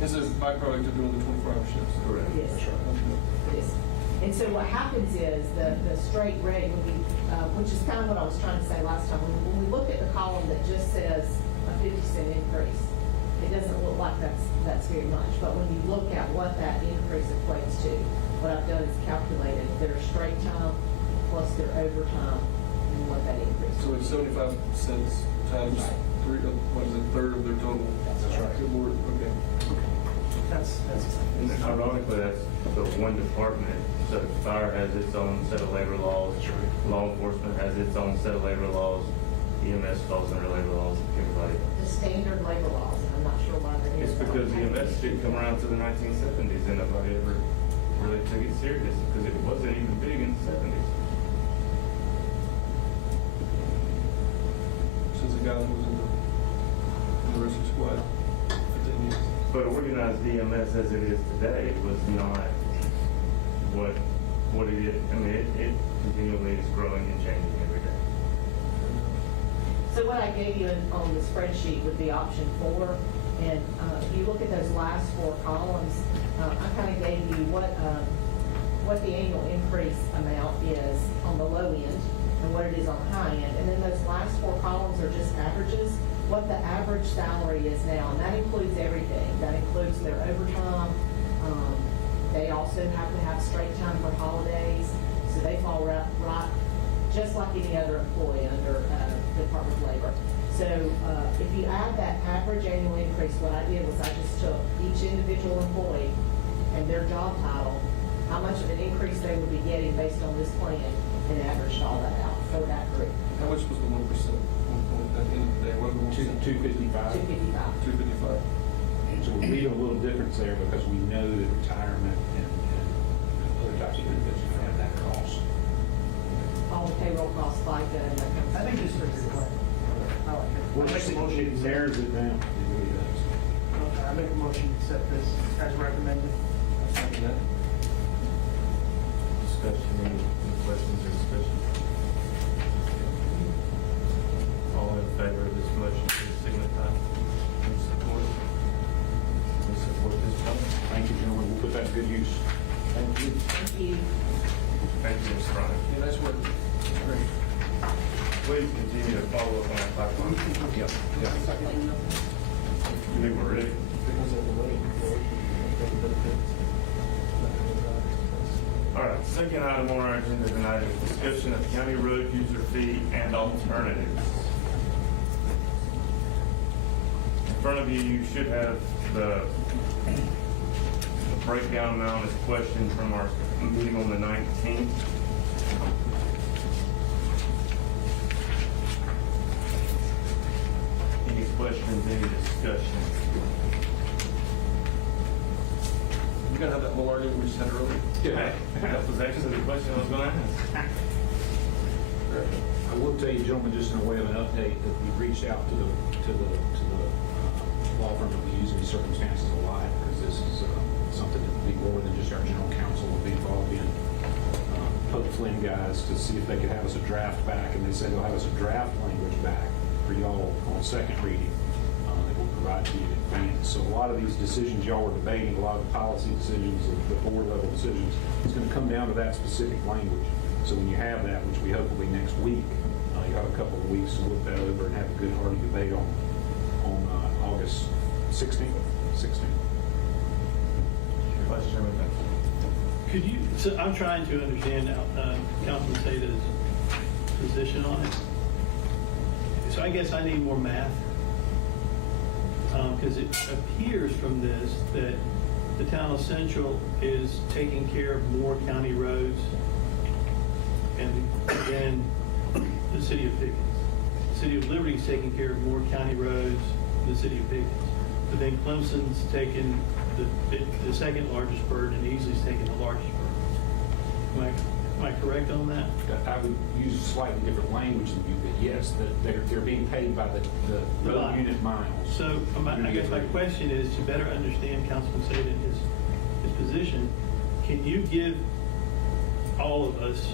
This is byproduct of doing the 24-hour shifts. Correct. It is. It is. And so what happens is the straight rate would be, which is kind of what I was trying to say last time. When we look at the column that just says a 50-cent increase, it doesn't look like that's very much. But when you look at what that increase equates to, what I've done is calculated their straight time plus their overtime and what that increase So is. it's 75 cents times three, what is it, third of their total? That's right. Good Lord, okay. That's And ironically, that's the one department. So fire has its own set of labor laws. Law enforcement has its own set of labor laws. EMS falls under labor laws. Everybody. The standard labor laws, and I'm not sure why that is. It's because EMS didn't come around to the 1970s and nobody ever really took it serious because it wasn't even big in the 70s. Since the guy that was in the rescue squad for 10 years. But organized EMS as it is today was not what it is. I mean, it continually is growing and changing every day. So what I gave you on the spreadsheet would be option 4. And if you look at those last 4 columns, I kind of gave you what the annual increase amount is on the low end and what it is on the high end. And then those last 4 columns are just averages, what the average salary is now. And that includes everything. That includes their overtime. They also have to have straight time for holidays. So they fall right just like any other employee under the Department of Labor. So if you add that average annual increase, what I did was I just took each individual employee and their job title, how much of an increase they would be getting based on this plan, and averaged all that out for that group. How much was the 1% at the end of the day? What was the 1%? 255. 255. 255. So we're leaving a little difference there because we know that retirement and other types of benefits have that cost. All the payroll costs, FICA, and that kind of stuff. I think this is pretty clear. I like it. I make a motion. It narrows it down. It really does. Okay, I make a motion to accept this as recommended. Second that. Discussion, any questions or discussion? All in favor of this motion, please signify. Any support? Any support this one? Thank you, gentlemen. We'll put that to good use. Thank you. Thank you. Thank you, Ms. Bryant. Yeah, nice work. Great. Please continue to follow up on that pipeline. Yeah. You think we're ready? All right, second item on our agenda tonight is discussion of county road user fee and alternatives. In front of you, you should have the breakdown amount as questioned from our meeting on the 19th. Any questions, any discussion? You gonna have that whole argument we just had earlier? That was actually the question I was going to ask. I will tell you, gentlemen, just in a way of an update, that we've reached out to the law firm that we use in these circumstances a lot, because this is something that would be more than just our general counsel would be involved in. Pope Flynn guys to see if they could have us a draft back, and they said they'll have us a draft language back for y'all on second reading that we'll provide to you in advance. So a lot of these decisions y'all were debating, a lot of the policy decisions, the board level decisions, is going to come down to that specific language. So when you have that, which we hopefully next week, you have a couple of weeks to look that over and have a good hearty debate on August 16th. Vice Chairman, Could you, so I'm trying to understand Councilman Sada's position on it. So I guess I need more math. Because it appears from this that the town of Central is taking care of more county roads than the city of Pickens. The city of Liberty is taking care of more county roads than the city of Pickens. But then Clemson's taken the second largest burden, and Easley's taking the largest burden. Am I correct on that? I would use slightly different language than you, but yes, that they're being paid by the road unit miles. So I guess my question is, to better understand Councilman Sada and his position, can you give all of us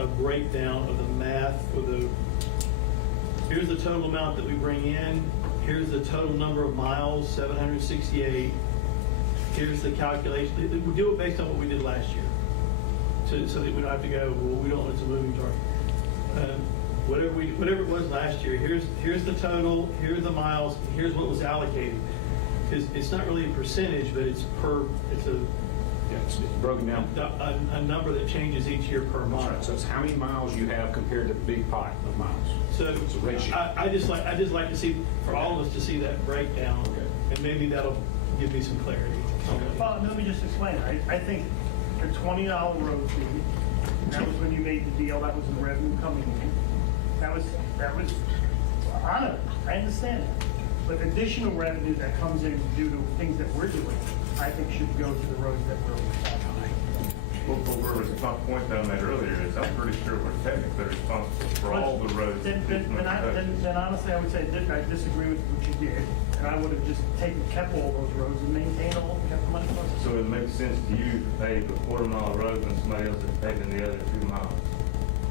a breakdown of the math for here's the total amount that we bring in, here's the total number of miles, 768, here's the calculation. We do it based on what we did last year. So that we don't have to go, well, we don't know, it's a moving target. Whatever it was last year, here's the total, here's the miles, here's what was allocated. Because it's not really a percentage, but it's broken down. a number that changes each year per That's mile. right. So it's how many miles you have compared to the big pot of miles. So It's a ratio. I just like to see, for all of us to see that breakdown, Okay. and maybe that'll give me some clarity. Well, let me just explain. I think the $20 road fee, that was when you made the deal, that was the revenue coming in. That was, I understand that. But additional revenue that comes in due to things that we're doing, I think should go to the roads that we're on. Well, but where was my point that I made earlier is I'm pretty sure we're technically responsible for all the roads. Then honestly, I would say I disagree with what you did, and I would have just kept all those roads and maintained all, kept the money for us. So it makes sense to you to pave a quarter-mile road when somebody else is paving the other 2 miles.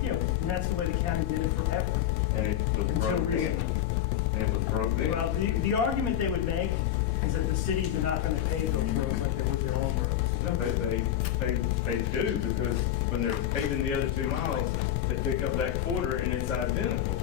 Yeah, and that's the way the county did it forever. And it was Until broke in. recently. And it was broke in. Well, the argument they would make is that the cities are not gonna pave those roads like they would their own roads. No, they do, because when they're paving the other 2 miles, they pick up that quarter and it's identical.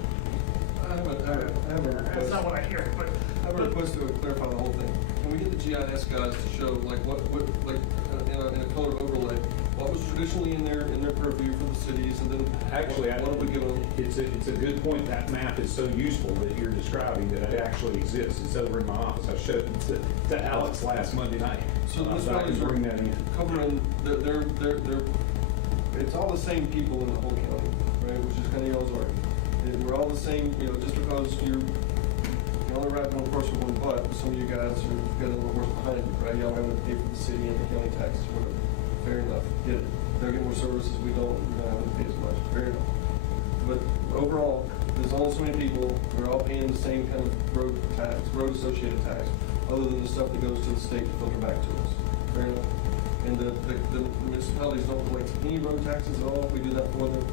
I have a That's request. not what I hear, but. I have a request to clarify the whole thing. Can we get the GIS guys to show, like, in a color overlay, what was traditionally in their purview for the cities, and then Actually, what are we giving? it's a good point. That map is so useful that you're describing that it actually exists. It's over in my office. I showed it to Alex last Monday night. So the I can municipalities bring are that in. covering, they're, it's all the same people in the whole county, right, which is kind of y'all's argument. And we're all the same, just because you're only riding one horse with one butt, but some of you guys are got a little horse behind you, right? Y'all having to pay for the city and the county taxes, whatever. Fair enough, get it. They're getting more services, we don't have to pay as much, fair enough. But overall, there's only so many people, we're all paying the same kind of road tax, road associated tax, other than the stuff that goes to the state to filter back to us, fair enough. And the municipalities don't collect any road taxes at all, we do that for them.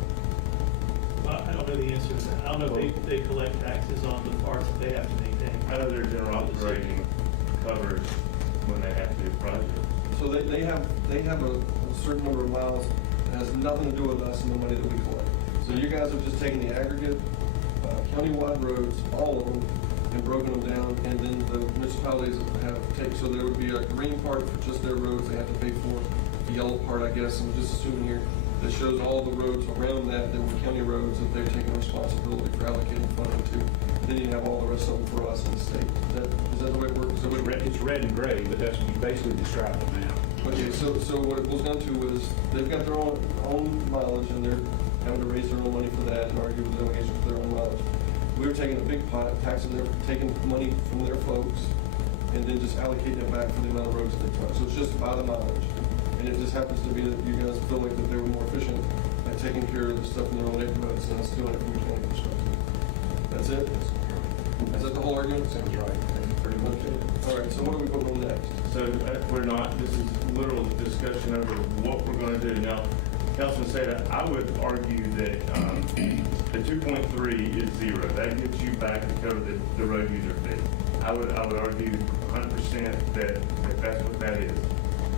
Well, I don't know the answer to that. I don't know if they collect taxes on the parts that they have to maintain. I know their general operating covers when they have to do projects. So they have a certain number of miles that has nothing to do with us and the money that we collect. So you guys have just taken the aggregate countywide roads, all of them, and broken them down, and then the municipalities have taken, so there would be a green part for just their roads they have to pay for, the yellow part, I guess, I'm just assuming here, that shows all the roads around that were county roads that they're taking responsibility for allocating funding to. Then you have all the rest of them for us in the state. Is that the way it works? So It's red and gray, but that's what you basically described the map. Okay, so what it boils down to is, they've got their own mileage, and they're having to raise their own money for that and argue with delegation for their own mileage. We're taking a big pot, taxing taking money from their folks, and then just allocating it back for the amount of roads they touch. So it's just by the mileage. And it just happens to be that you guys feel like that they were more efficient at taking care of the stuff in their own neighborhoods than us doing it from a county perspective. That's it? Is that the whole argument? Sounds right. Pretty much. Okay. All right, so what are we putting on next? So we're not, this is literal discussion over what we're gonna do. Now, Councilman Seda, I would argue that the 2.3 is zero. That gets you back to cover the road user fee. I would argue 100% that that's what that is.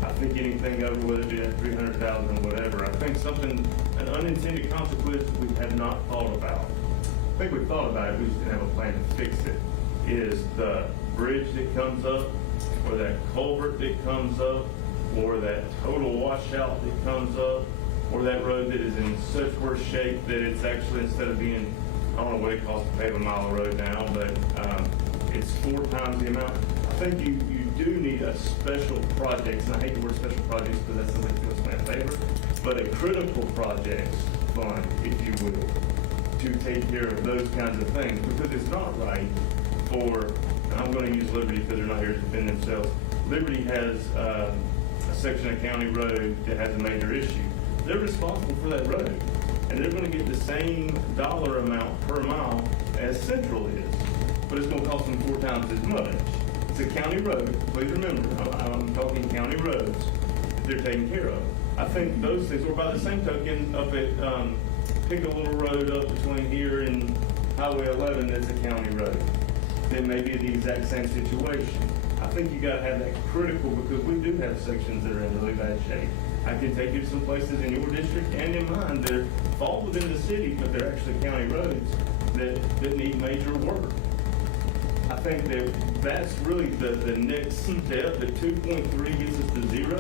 I think anything over, whether it be at 300,000 or whatever, I think an unintended consequence we have not thought about. I think we thought about it, we just didn't have a plan to fix it, is the bridge that comes up, or that culvert that comes up, or that total washout that comes up, or that road that is in such worse shape that it's actually, instead of being, I don't know what it costs to pave a mile of road now, but it's 4 times the amount. I think you do need a special project, and I hate the word special projects because that's something that's in my favor, but a critical projects fund, if you will, to take care of those kinds of things, because it's not right for, and I'm going to use Liberty because they're not here to defend themselves. Liberty has a section of county road that has a major issue. They're responsible for that road, and they're going to get the same dollar amount per mile as Central is, but it's going to cost them 4 times as much. It's a county road, please remember, I'm talking county roads that they're taking care of. I think those things, or by the same token, up at, pick a little road up between here and Highway 11 that's a county road. Then maybe the exact same situation. I think you gotta have that critical, because we do have sections that are in really bad shape. I can take you to some places in your district and in mine that fall within the city, but they're actually county roads that need major work. I think that's really the next step. The 2.3 gets us to zero,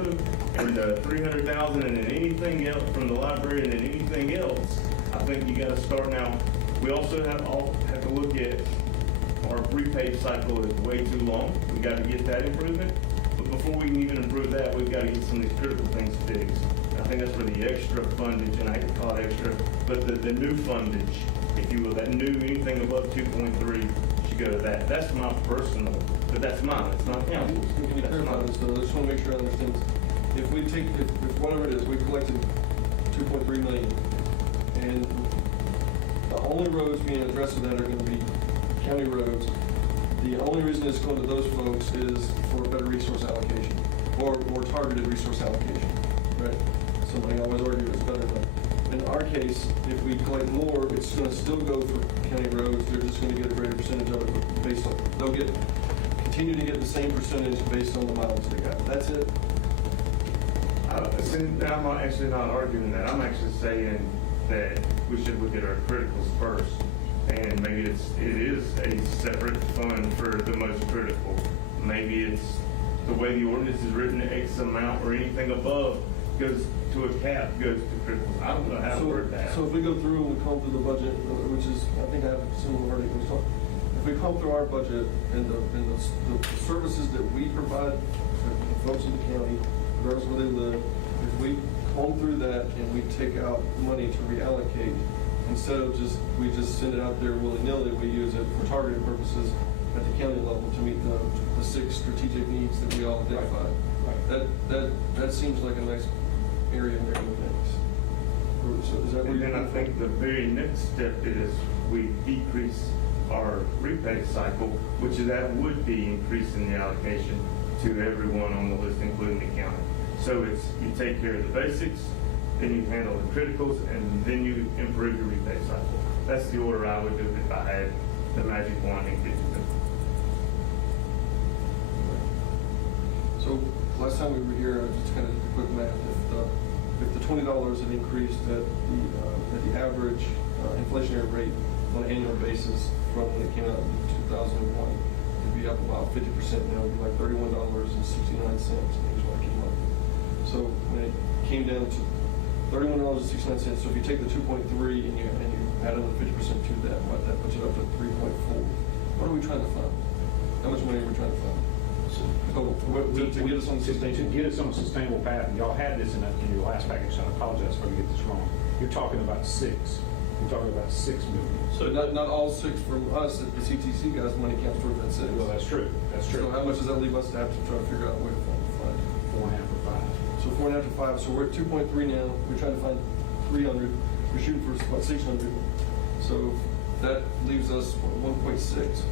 and the 300,000 and then anything else from the library and then anything else. I think you got to start now. We also have to look at our repave cycle is way too long. We got to get that improvement. But before we can even improve that, we've got to get some of these critical things fixed. I think that's where the extra fundage, and I hate to call it extra, but the new fundage, if you will, that new anything above 2.3. Go to that. That's my personal, but that's mine. It's not council's. Can you clarify this though? I just want to make sure I understand this. If we take, if whatever it is, we collected 2.3 million, and the only roads being addressed with that are going to be county roads, the only reason it's going to those folks is for better resource allocation, or targeted resource allocation, right? Something I always argue is better than. In our case, if we collect more, it's going to still go for county roads. They're just going to get a greater percentage of it based on, they'll continue to get the same percentage based on the miles they got. That's it. I'm actually not arguing that. I'm actually saying that we should look at our criticals first. And maybe it is a separate fund for the most critical. Maybe it's the way the ordinance is written, X amount or anything above goes to a cap, goes to criticals. I don't know how to word that. So if we go through and we comb through the budget, which is, I think I have similar wording, if we comb through our budget and the services that we provide to the folks in the county, regardless of where they live, if we comb through that and we take out money to reallocate, instead of we just send it out there willy-nilly, we use it for targeted purposes at the county level to meet the 6 strategic needs that we all identified. Right. That seems like a nice area there with things. So is that and then I think the very next step is we decrease our repay cycle, which that would be increasing the allocation to everyone on the list, including the county. So it's, you take care of the basics, then you handle the criticals, and then you improve your repay cycle. That's the order I would do if I had the magic wand and get to it. So last time we were here, just kind of a quick math. If the $20 had increased at the average inflationary rate on an annual basis from when it came out in 2001, it'd be up about 50% now. It'd be like $31.69. I think is what I came up with. So when it came down to $31.69, so if you take the 2.3 and you add another 50% to that, that puts it up to 3.4. What are we trying to fund? How much money are we trying to fund? Total, to get us on a sustainable path. And y'all had this in your last package, so I apologize if I get this wrong. You're talking about 6. You're talking about 6 million. So not all 6 from us, the CTC guys' money counts towards that 6. Well, that's true. That's true. So how much does that leave us to have to try to figure out a way to fund? 4.5 or 5. So 4.5 to 5. So we're at 2.3 now. We're trying to find 300. We're shooting for about 600. So that leaves us 1.6. Okay.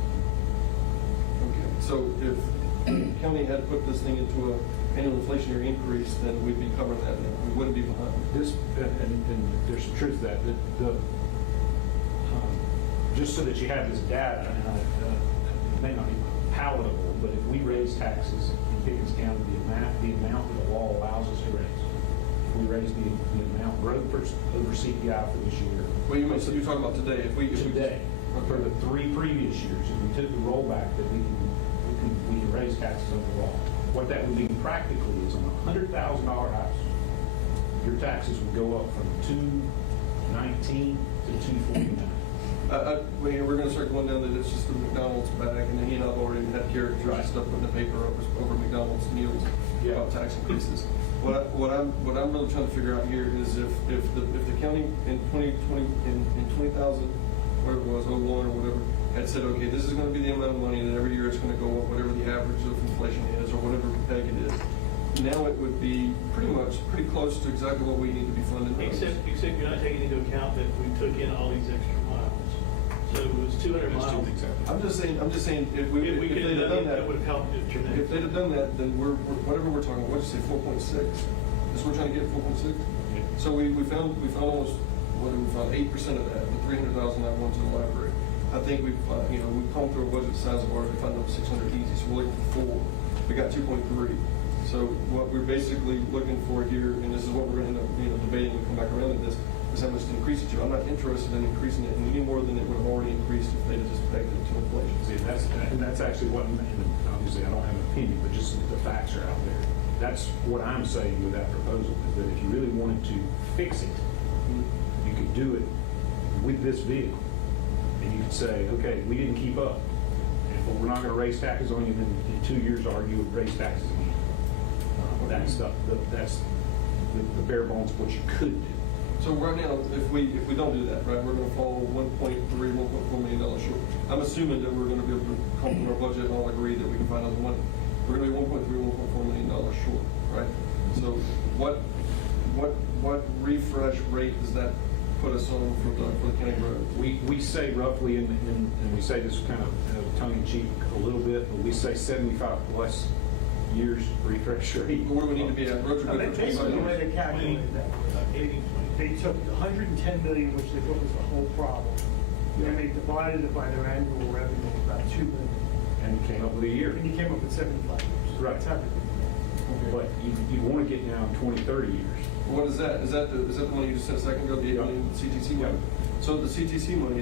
So if county had put this thing into annual inflationary increase, then we'd be covering that, and we wouldn't be behind. This, and there's some truth to that, just so that you have this data, and it may not be palatable, but if we raise taxes in Pickens County, the amount that the law allows us to raise, if we raise the amount growth over CPI for this year. Well, you mean, so you're talking about today, if we. Today, for the 3 previous years, if we took the rollback, that we can raise taxes overall. What that would mean practically is on a $100,000 house, your taxes would go up from $219 to $249. We're gonna start going down that it's just the McDonald's bag, and then he and I've already had characters and stuff put in the paper over McDonald's meals about tax increases. What I'm really trying to figure out here is if the county in 20,000, whatever it was, 01 or whatever, had said, okay, this is gonna be the amount of money, and then every year it's gonna go up whatever the average of inflation is, or whatever peg it is. Now it would be pretty close to exactly what we need to be funded. Except you're not taking into account that we took in all these extra miles. So it was 200 miles. I'm just saying, if they'd have done that, That would have helped it tremendously. if they'd have done that, then whatever we're talking, what'd you say, 4.6? This we're trying to get 4.6? So we found almost, what did we find, 8% of that, the 300,000 that went to the library. I think we've combed through a budget the size of ours, we found up 600 easy, so we're looking for 4. We got 2.3. So what we're basically looking for here, and this is what we're going to end up, debating when we come back around at this, is how much to increase it to. I'm not interested in increasing it any more than it would have already increased if they'd have just pegged it to inflation. See, that's actually what, and obviously I don't have an opinion, but just the facts are out there. That's what I'm saying with that proposal, is that if you really wanted to fix it, you could do it with this vehicle. And you could say, okay, we didn't keep up, but we're not going to raise taxes on you, then in 2 years, argue would raise taxes again. That's the bare bones of what you could do. So right now, if we don't do that, right, we're going to fall $1.4 million short. I'm assuming that we're going to be able to come from our budget and all agree that we can find other money. We're going to be $1.4 million short, right? So what refresh rate does that put us on for the county road? We say roughly, and we say this kind of tongue in cheek a little bit, but we say 75 plus years refresh rate. Where do we need to be at? Roads are good for Basically, 25 the way years. they calculated that, 80, they took 110 million, which they thought was the whole problem, and they divided it by their annual revenue of about 2 million. And you came up with a year. And you came up with 75 years. Right. That's how they did it. But you want to get down 20, 30 years. What is that? Is that the money you just said a second ago, the 8 million CTC money? So the CTC money,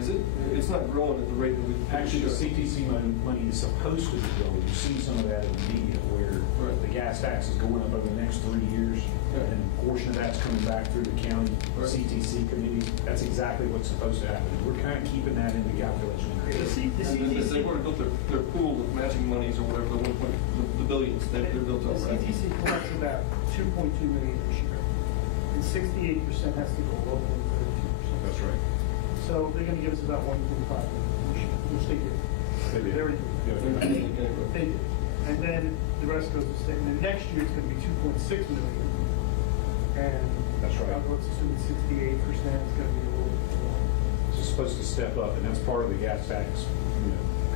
it's not growing at the rate that we. Actually, the CTC money is supposed to be growing. You see some of that in the media where the gas tax is going up over the next 3 years, and a portion of that's coming back through the county CTC committee. That's exactly what's supposed to happen. We're kind of keeping that in the calculation. The CTC, They've already built their pool of matching monies or whatever, the billions they're built the up, right? CTC collects about 2.2 million this year, and 68% has to go local and 32%. That's right. So they're going to give us about 1.5 million, which they did. They did. Very good. They did. And then the rest goes to state. And then next year it's going to be 2.6 million. And That's right. let's assume 68%. It's going to be a little bit more. It's supposed to step up, and that's part of the gas tax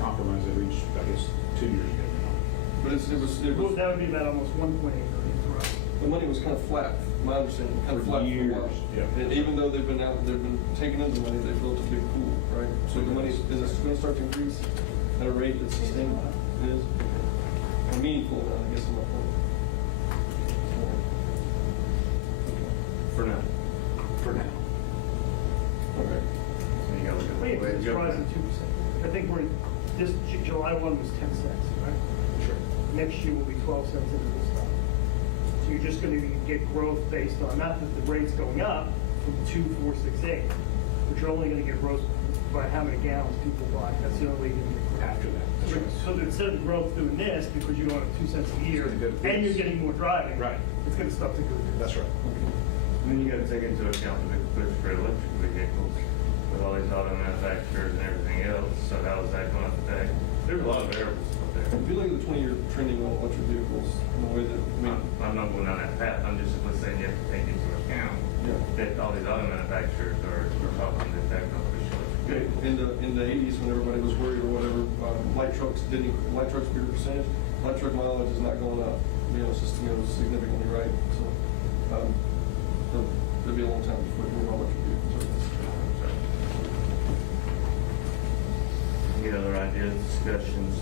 compromise that reached, I guess, 2 years ago. But it was, That would be about almost 1.8 million for us. the money was kind of flat, from my understanding, kind of For flat for a years, while. yeah. And even though they've been taking in the money, they built a big pool, right? So the money, is it going to start to increase at a rate that's sustainable? It is? Or meaningful, I guess is my point. For now. For now. Okay. You gotta look at the Wait, way it's the rising government. 2%. I think this July 1 was 10 cents, right? Sure. Next year will be 12 cents into this time. So you're just going to get growth based on, not that the rate's going up from 2,468, but you're only going to get growth by how many gallons people buy. That's the only way you're going to get growth. After that. That's right. So that instead of growth doing this, because you don't have 2 cents a year, It's gonna go to and this. you're getting more driving. Right. It's going to start to go to this. That's right. And then you gotta take into account the big push for electric vehicles with all these auto manufacturers and everything else. So how is that gonna affect? There's a lot of variables out there. If you look at the 20-year trending on electric vehicles, in the way that, I'm not going down that path. I'm just saying you have to take into account that all these auto manufacturers are talking that they're gonna push electric vehicles. in the 80s, when everybody was worried or whatever, light trucks bigger percentage, light truck mileage is not going up. it's just, significantly right, so, it'll be a long time before we can all look at Any other ideas, discussions?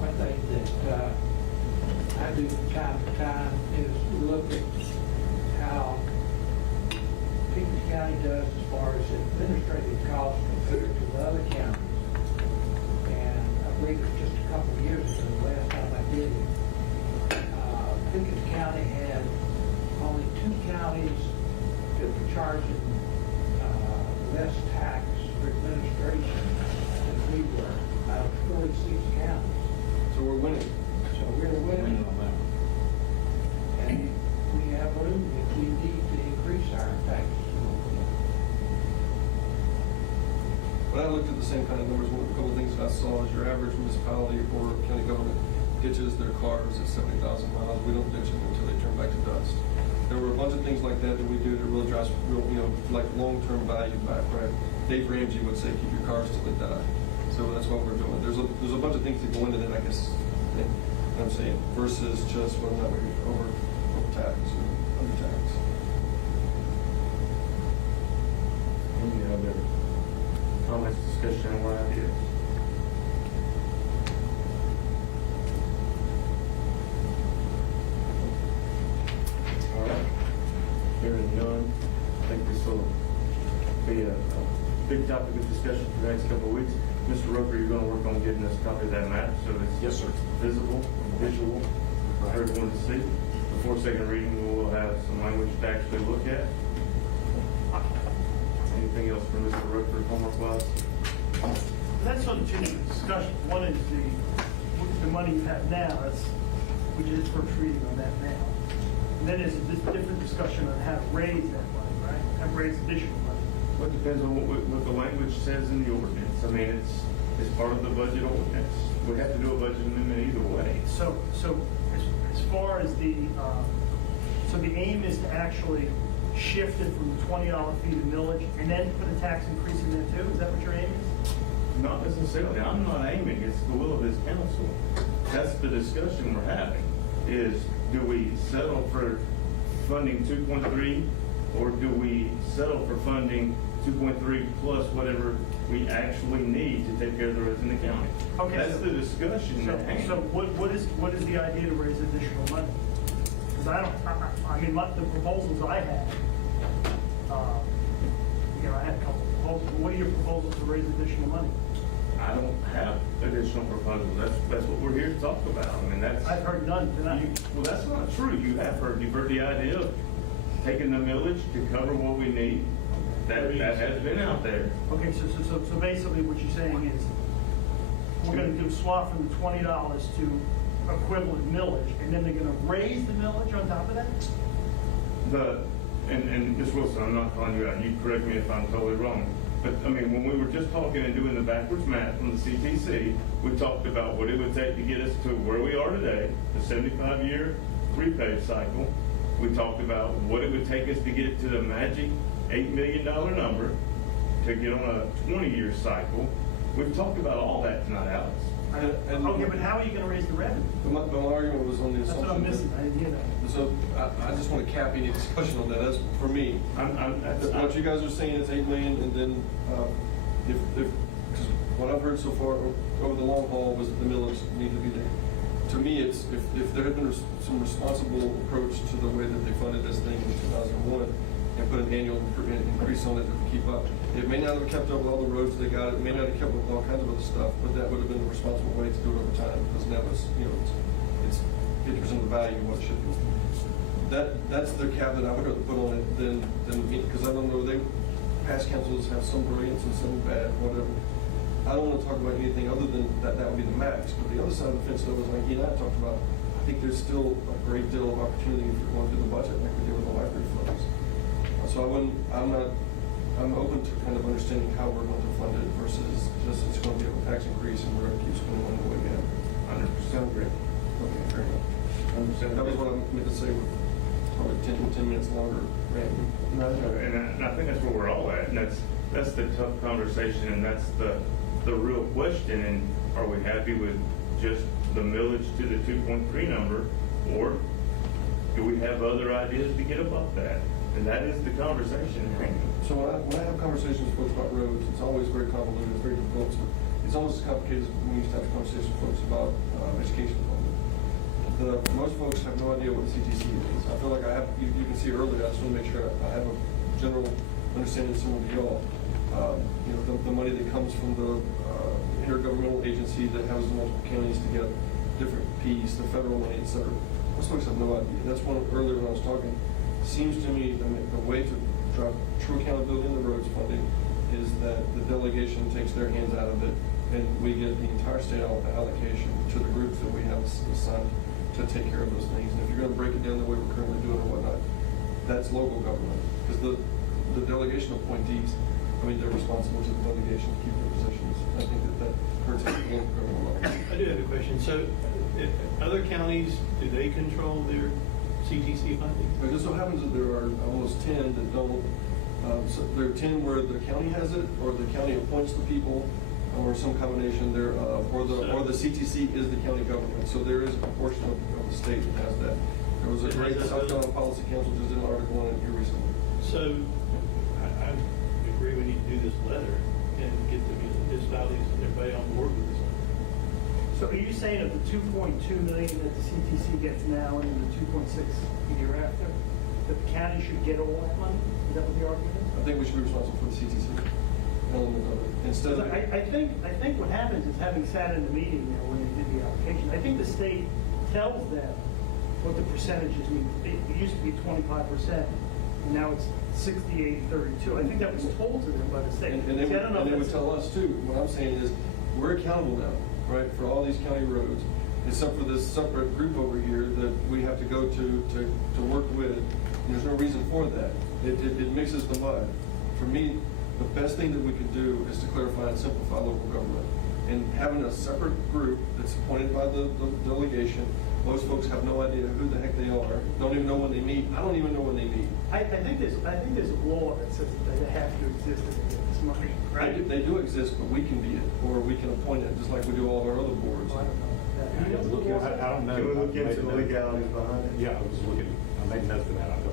One thing that I do from time to time is look at how Pickens County does as far as administrative costs compared to the other counties. And I believe it's just a couple of years ago, the last time I did it, Pickens County had only 2 counties that were charging less tax for administration than we were, out of 46 counties. So we're winning. So we're winning on that. And we have room if we need to increase our taxes. When I looked at the same kind of numbers, one of the couple of things that I saw is your average municipality or county government ditches their cars at 70,000 miles. We don't ditch them until they turn back to dust. There were a bunch of things like that that we do that really drives real, like long-term value back, right? Dave Ramsey would say, keep your cars till they die. So that's what we're doing. There's a bunch of things that go into that, I guess, I'm saying, versus just whether or not we overtax or undertax. Any other comments, discussion, or ideas? All right. Hearing none, I think this will be a big topic of discussion for the next couple of weeks. Mr. Roper, you're going to work on getting us a copy of that map so it's Yes, sir. visible, visual, for everyone to see. Before second reading, we will have some language to actually look at. Anything else from Mr. Roper, homework wise? That's sort of two different discussions. One is the money you have now, we did first reading on that now. And then there's this different discussion on how to raise that money, right? How to raise additional money. Well, it depends on what the language says in the ordinance. I mean, it's part of the budget ordinance. We have to do a budget amendment either way. So as far as so the aim is to actually shift it from the $20 fee to millage and then put a tax increase in there too? Is that what your aim is? Not necessarily. I'm not aiming. It's the will of this council. That's the discussion we're having, is do we settle for funding 2.3 or do we settle for funding 2.3 plus whatever we actually need to take care of the roads in the county? Okay, That's the discussion at hand. So what is the idea to raise additional money? Because I mean, the proposals I had, I had a couple of proposals. What are your proposals to raise additional money? I don't have additional proposals. That's what we're here to talk about. I mean, that's. I've heard none tonight. Well, that's not true. You've heard the idea of taking the millage to cover what we need. That has been out there. Okay, so basically what you're saying is, we're gonna do swap from the $20 to equivalent millage, and then they're gonna raise the millage on top of that? And Ms. Wilson, I'm not calling you out. You correct me if I'm totally wrong. But, I mean, when we were just talking and doing the backwards math from the CTC, we talked about what it would take to get us to where we are today, the 75-year repave cycle. We talked about what it would take us to get to the magic $8 million number to get on a 20-year cycle. We've talked about all that tonight, Alex. Okay, but how are you gonna raise the revenue? My argument was on the That's assumption. what I'm missing, I didn't hear that. So I just want to cap any discussion on that. That's for me. What you guys are saying is 8 million, and then because what I've heard so far over the long haul was that the millage need to be there. To me, it's if there had been some responsible approach to the way that they funded this thing in 2001 and put an annual increase on it to keep up. It may not have kept up with all the roads they got. It may not have kept up with all kinds of other stuff, but that would have been a responsible way to do it over time, because that was, it's 50% of the value of what it should be. That's the cap that I would rather put on it than because I don't know, past councils have some brilliance and some bad, whatever. I don't want to talk about anything other than that would be the max. But the other side of the fence, though, is like he and I talked about, I think there's still a great deal of opportunity if you're going through the budget like we did with the library funds. So I'm open to kind of understanding how we're going to fund it versus just it's going to be a tax increase and we're going to keep spending money the way we have. 100% agree. Okay, fair enough. That was what I meant to say with probably 10 minutes longer rant. No, and I think that's where we're all at, and that's the tough conversation, and that's the real question, and are we happy with just the millage to the 2.3 number, or do we have other ideas to get above that? And that is the conversation. So when I have conversations with folks about roads, it's always very convoluted, it's very difficult. It's almost as complicated as when we used to have conversations with folks about education development. Most folks have no idea what the CTC is. I feel like I have, you can see earlier, I just want to make sure I have a general understanding of some of y'all. The money that comes from the intergovernmental agency that has multiple counties to get different Ps, the federal money, et cetera. Most folks have no idea. That's one earlier when I was talking. Seems to me the way to drive true accountability in the roads funding is that the delegation takes their hands out of it, and we get the entire state allocation to the groups that we have assigned to take care of those things. And if you're going to break it down the way we're currently doing or whatnot, that's local government. Because the delegation appointees, I mean, they're responsible to the delegation to keep their positions. I think that hurts at the local government level. I do have a question. So, other counties, do they control their CTC funding? It just so happens that there are almost 10 that don't. So there are 10 where the county has it, or the county appoints the people, or some combination thereof, or the CTC is the county government. So there is a portion of the state that has that. There was a great South Carolina Policy Council just did an article on it here recently. So, I agree we need to do this letter and get the municipalities and everybody on board with this. So are you saying of the 2.2 million that the CTC gets now and the 2.6 the year after, that the county should get all that money? Is that what the argument is? I think we should be responsible for the CTC element of it. Instead of, I think what happens is, having sat in the meeting there when they did the application, I think the state tells them what the percentages mean. It used to be 25%, and now it's 68, 32. I think that was told to them by the state. and they would tell us too. What I'm saying is, we're accountable now, right, for all these county roads, except for this separate group over here that we have to go to work with. And there's no reason for that. It mixes the mud. For me, the best thing that we can do is to clarify and simplify local government. And having a separate group that's appointed by the delegation, most folks have no idea who the heck they are, don't even know when they meet. I don't even know when they meet. I think there's a law that says that they have to exist to get this money, right? They do exist, but we can be it, or we can appoint it, just like we do all of our other boards. I don't know. I don't know. Can we look into the I made a note. legalities behind it? Yeah, I was looking, I made notes of that, I don't know.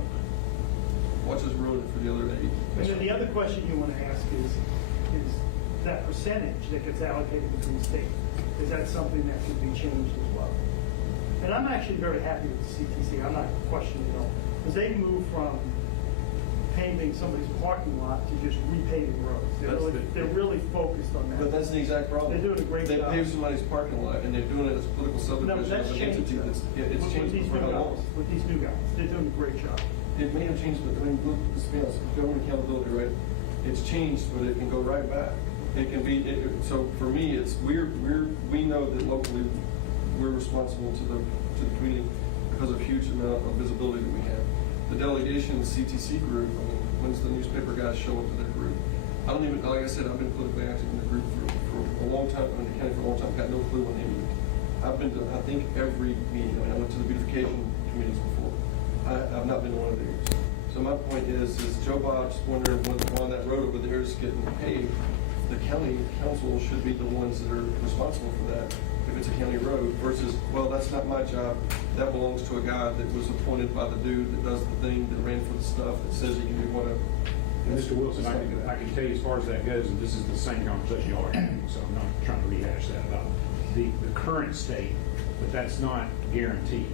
Watch us ruin it for the other 8. And then the other question you want to ask is that percentage that gets allocated between states, is that something that could be changed as well? And I'm actually very happy with the CTC, I'm not questioning it at all, because they moved from paving somebody's parking lot to just repaving roads. They're really focused on that. But that's the exact problem. They're doing a great job. They pave somebody's parking lot, and they're doing it as a political No, but subdivision that's of an changed. entity that's, it's With changed these for new how guys, long? with these new guys, they're doing a great job. It may have changed, but I mean, look, let's be honest, government accountability, right? It's changed, but it can go right back. It can be, so for me, it's, we know that locally, we're responsible to the community because of huge amount of visibility that we have. The delegation, the CTC group, I mean, when's the newspaper guys show up to their group? I don't even, like I said, I've been politically active in the group for a long time, in the county for a long time, got no clue when they meet. I've been to, I think, every meeting. I mean, I went to the beautification committees before. I've not been to one of theirs. So my point is Joe Bob's wondering when that road over there is getting paved, the county council should be the ones that are responsible for that if it's a county road versus, well, that's not my job. That belongs to a guy that was appointed by the dude that does the thing, that ran for the stuff, that says he can do whatever. And Mr. Wilson, I can tell you as far as that goes, and this is the same conversation you all are having, so I'm not trying to rehash that about the current state, but that's not guaranteed.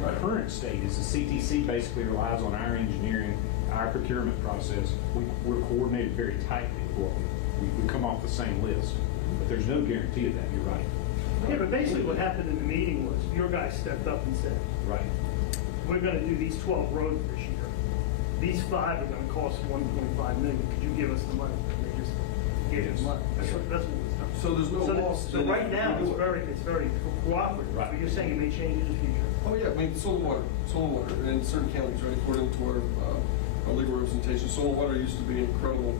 The current state is the CTC basically relies on our engineering, our procurement process. We're coordinated very tightly. We come off the same list, but there's no guarantee of that. You're right. Yeah, but basically what happened in the meeting was, your guy stepped up and said, Right. we're gonna do these 12 roads this year. These 5 are gonna cost 1.5 million, could you give us the money? And they just gave us money. That's what was done. So there's no loss. So right now, it's very cooperative, Right. but you're saying it may change in the future. Oh, yeah, I mean, soil and water in certain counties, right, according to our legal representation. Soil and water used to be an incredible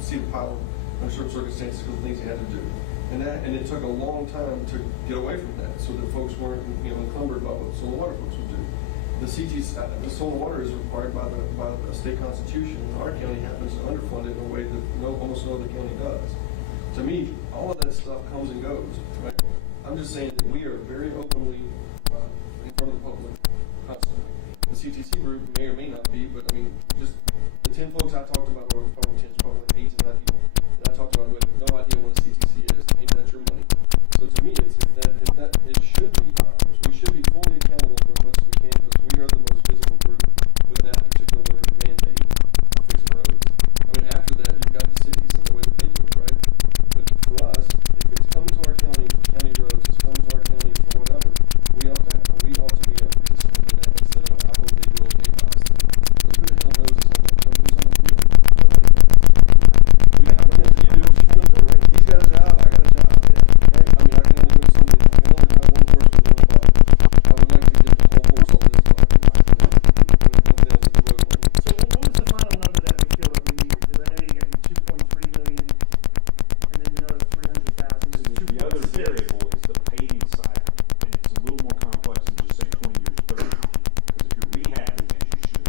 seed pile under certain circumstances because of things they had to do. And it took a long time to get away from that so that folks weren't, encumbered by what soil and water folks would do. the the soil water is required by the state constitution. Our county happens to underfund it in a way that almost no other county does. To me, all of that stuff comes and goes, right? I'm just saying that we are very openly in front of the public constantly. The CTC group may or may not be, but I mean, just the 10 folks I talked about, or probably 10, probably like 8 to 9 people that I talked about who have no idea what a CTC is. Ain't that your money? So to me, it's it should be ours. We should be fully accountable for as much as we can because we are the most visible group with that particular mandate for fixing roads. I mean, after that, you've got the cities and the way that they do it, right? But for us, if it's coming to our county for county roads, it's coming to our county for whatever, we ought to be a participant in that instead of I hope they do okay by us. Because who the hell knows who's on that committee? Nobody. You do what you're going to do, right? He's got a job, I got a job, right? I mean, I can only go so many, I can only drive one horse with one buck. I would like to get the whole horse on this buck. When it comes down to the road money. So what was the final number that we feel that we need? Because I know you got your 2.3 million, and then another 300,000. The other variable is the paving side, and it's a little more complex than just say 20 years, 30 years. Because if you're rehabbing as you should,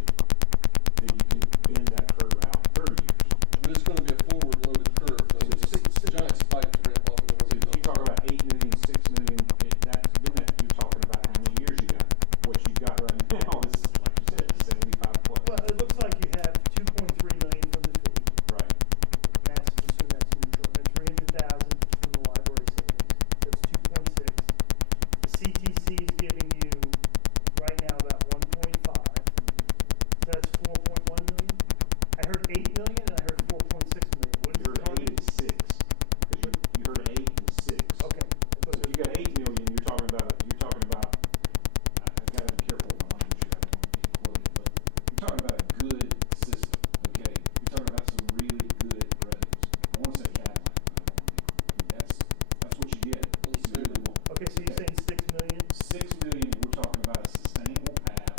then you can bend that curve out 30 years. But it's going to be a forward-loaded curve, though. It's a giant spike to ramp off. So if you talk about 8 million, 6 million, you're talking about how many years you got. What you got right now is, like you said, 75 plus. Well, it looks like you have 2.3 million from the fee. Right. That's neutral. And 300,000 from the library savings. That's 2.6. The CTC is giving you right now about 1.5. So that's 4.1 million. I heard 8 million and I heard 4.6 million. What is You the heard 8 target? and 6. Because you heard 8 and 6. Okay. So if you got 8 million, you're talking about, I've got to be careful with my language here, I don't want to be quoted, but you're talking about a good system, okay? You're talking about some really good roads. I want to say Cadillac, but I don't want to be, that's what you get. You really want. Okay, so you're saying 6 million? 6 million, we're talking about a sustainable path,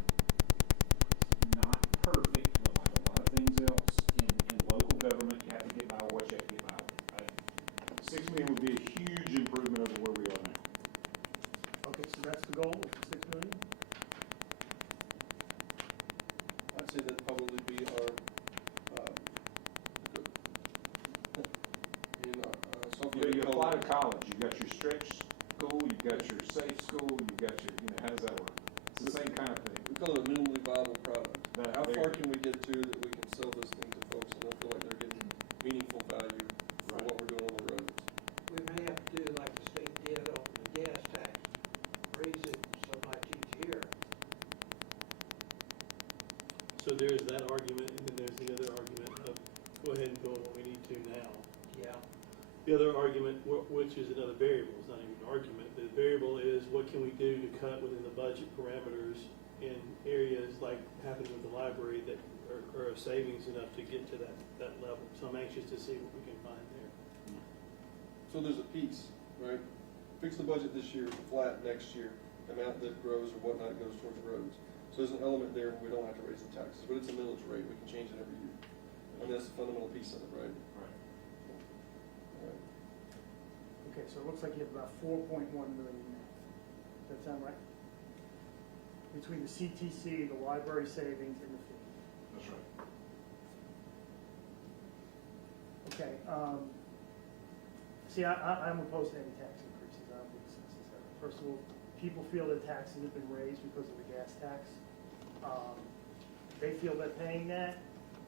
not perfect, but like a lot of things else in local government, you have to get by what you have to get by, right? 6 million would be a huge improvement over where we are now. Okay, so that's the goal, 6 million? I'd say that'd probably be our, You apply to college, you've got your stretch school, you've got your safe school, you've got your, how does that work? It's the same kind of thing. we call it a minimally viable product. That How there- far can we get to that we can sell this thing to folks and they'll feel like they're getting meaningful value for Right. what we're doing on the roads? We may have to do like the state did on the gas tax, raise it so much each year. So there's that argument, and then there's the other argument of go ahead and build what we need to now. Yeah. The other argument, which is another variable, it's not even an argument, the variable is what can we do to cut within the budget parameters in areas like happening with the library that are savings enough to get to that level. So I'm anxious to see what we can find there. So there's a piece, right? Fix the budget this year, flat next year, amount that grows or whatnot goes towards roads. So there's an element there where we don't have to raise the taxes, but it's a millage rate, we can change it every year. And that's the fundamental piece of it, right? Right. All right. Okay, so it looks like you have about 4.1 million now. Does that sound right? Between the CTC, the library savings, and the fee. That's right. Okay, see, I'm opposed to any tax increases. I don't think it's necessary. First of all, people feel that taxes have been raised because of the gas tax. They feel they're paying that.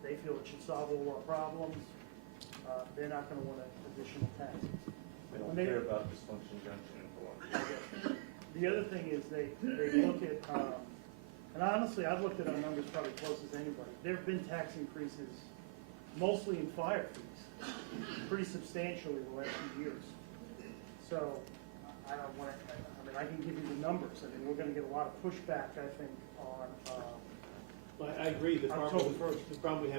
They feel it should solve all our problems. They're not gonna want additional taxes. They don't When they- care about dysfunction junction and The other thing is they look at, and honestly, I've looked at our numbers probably close as anybody. There have been tax increases, mostly in fire fees, pretty substantially the last few years. So I don't want to, I mean, I can give you the numbers. I mean, we're going to get a lot of pushback, I think, on Well, I agree, the October problem, 1st. the problem we have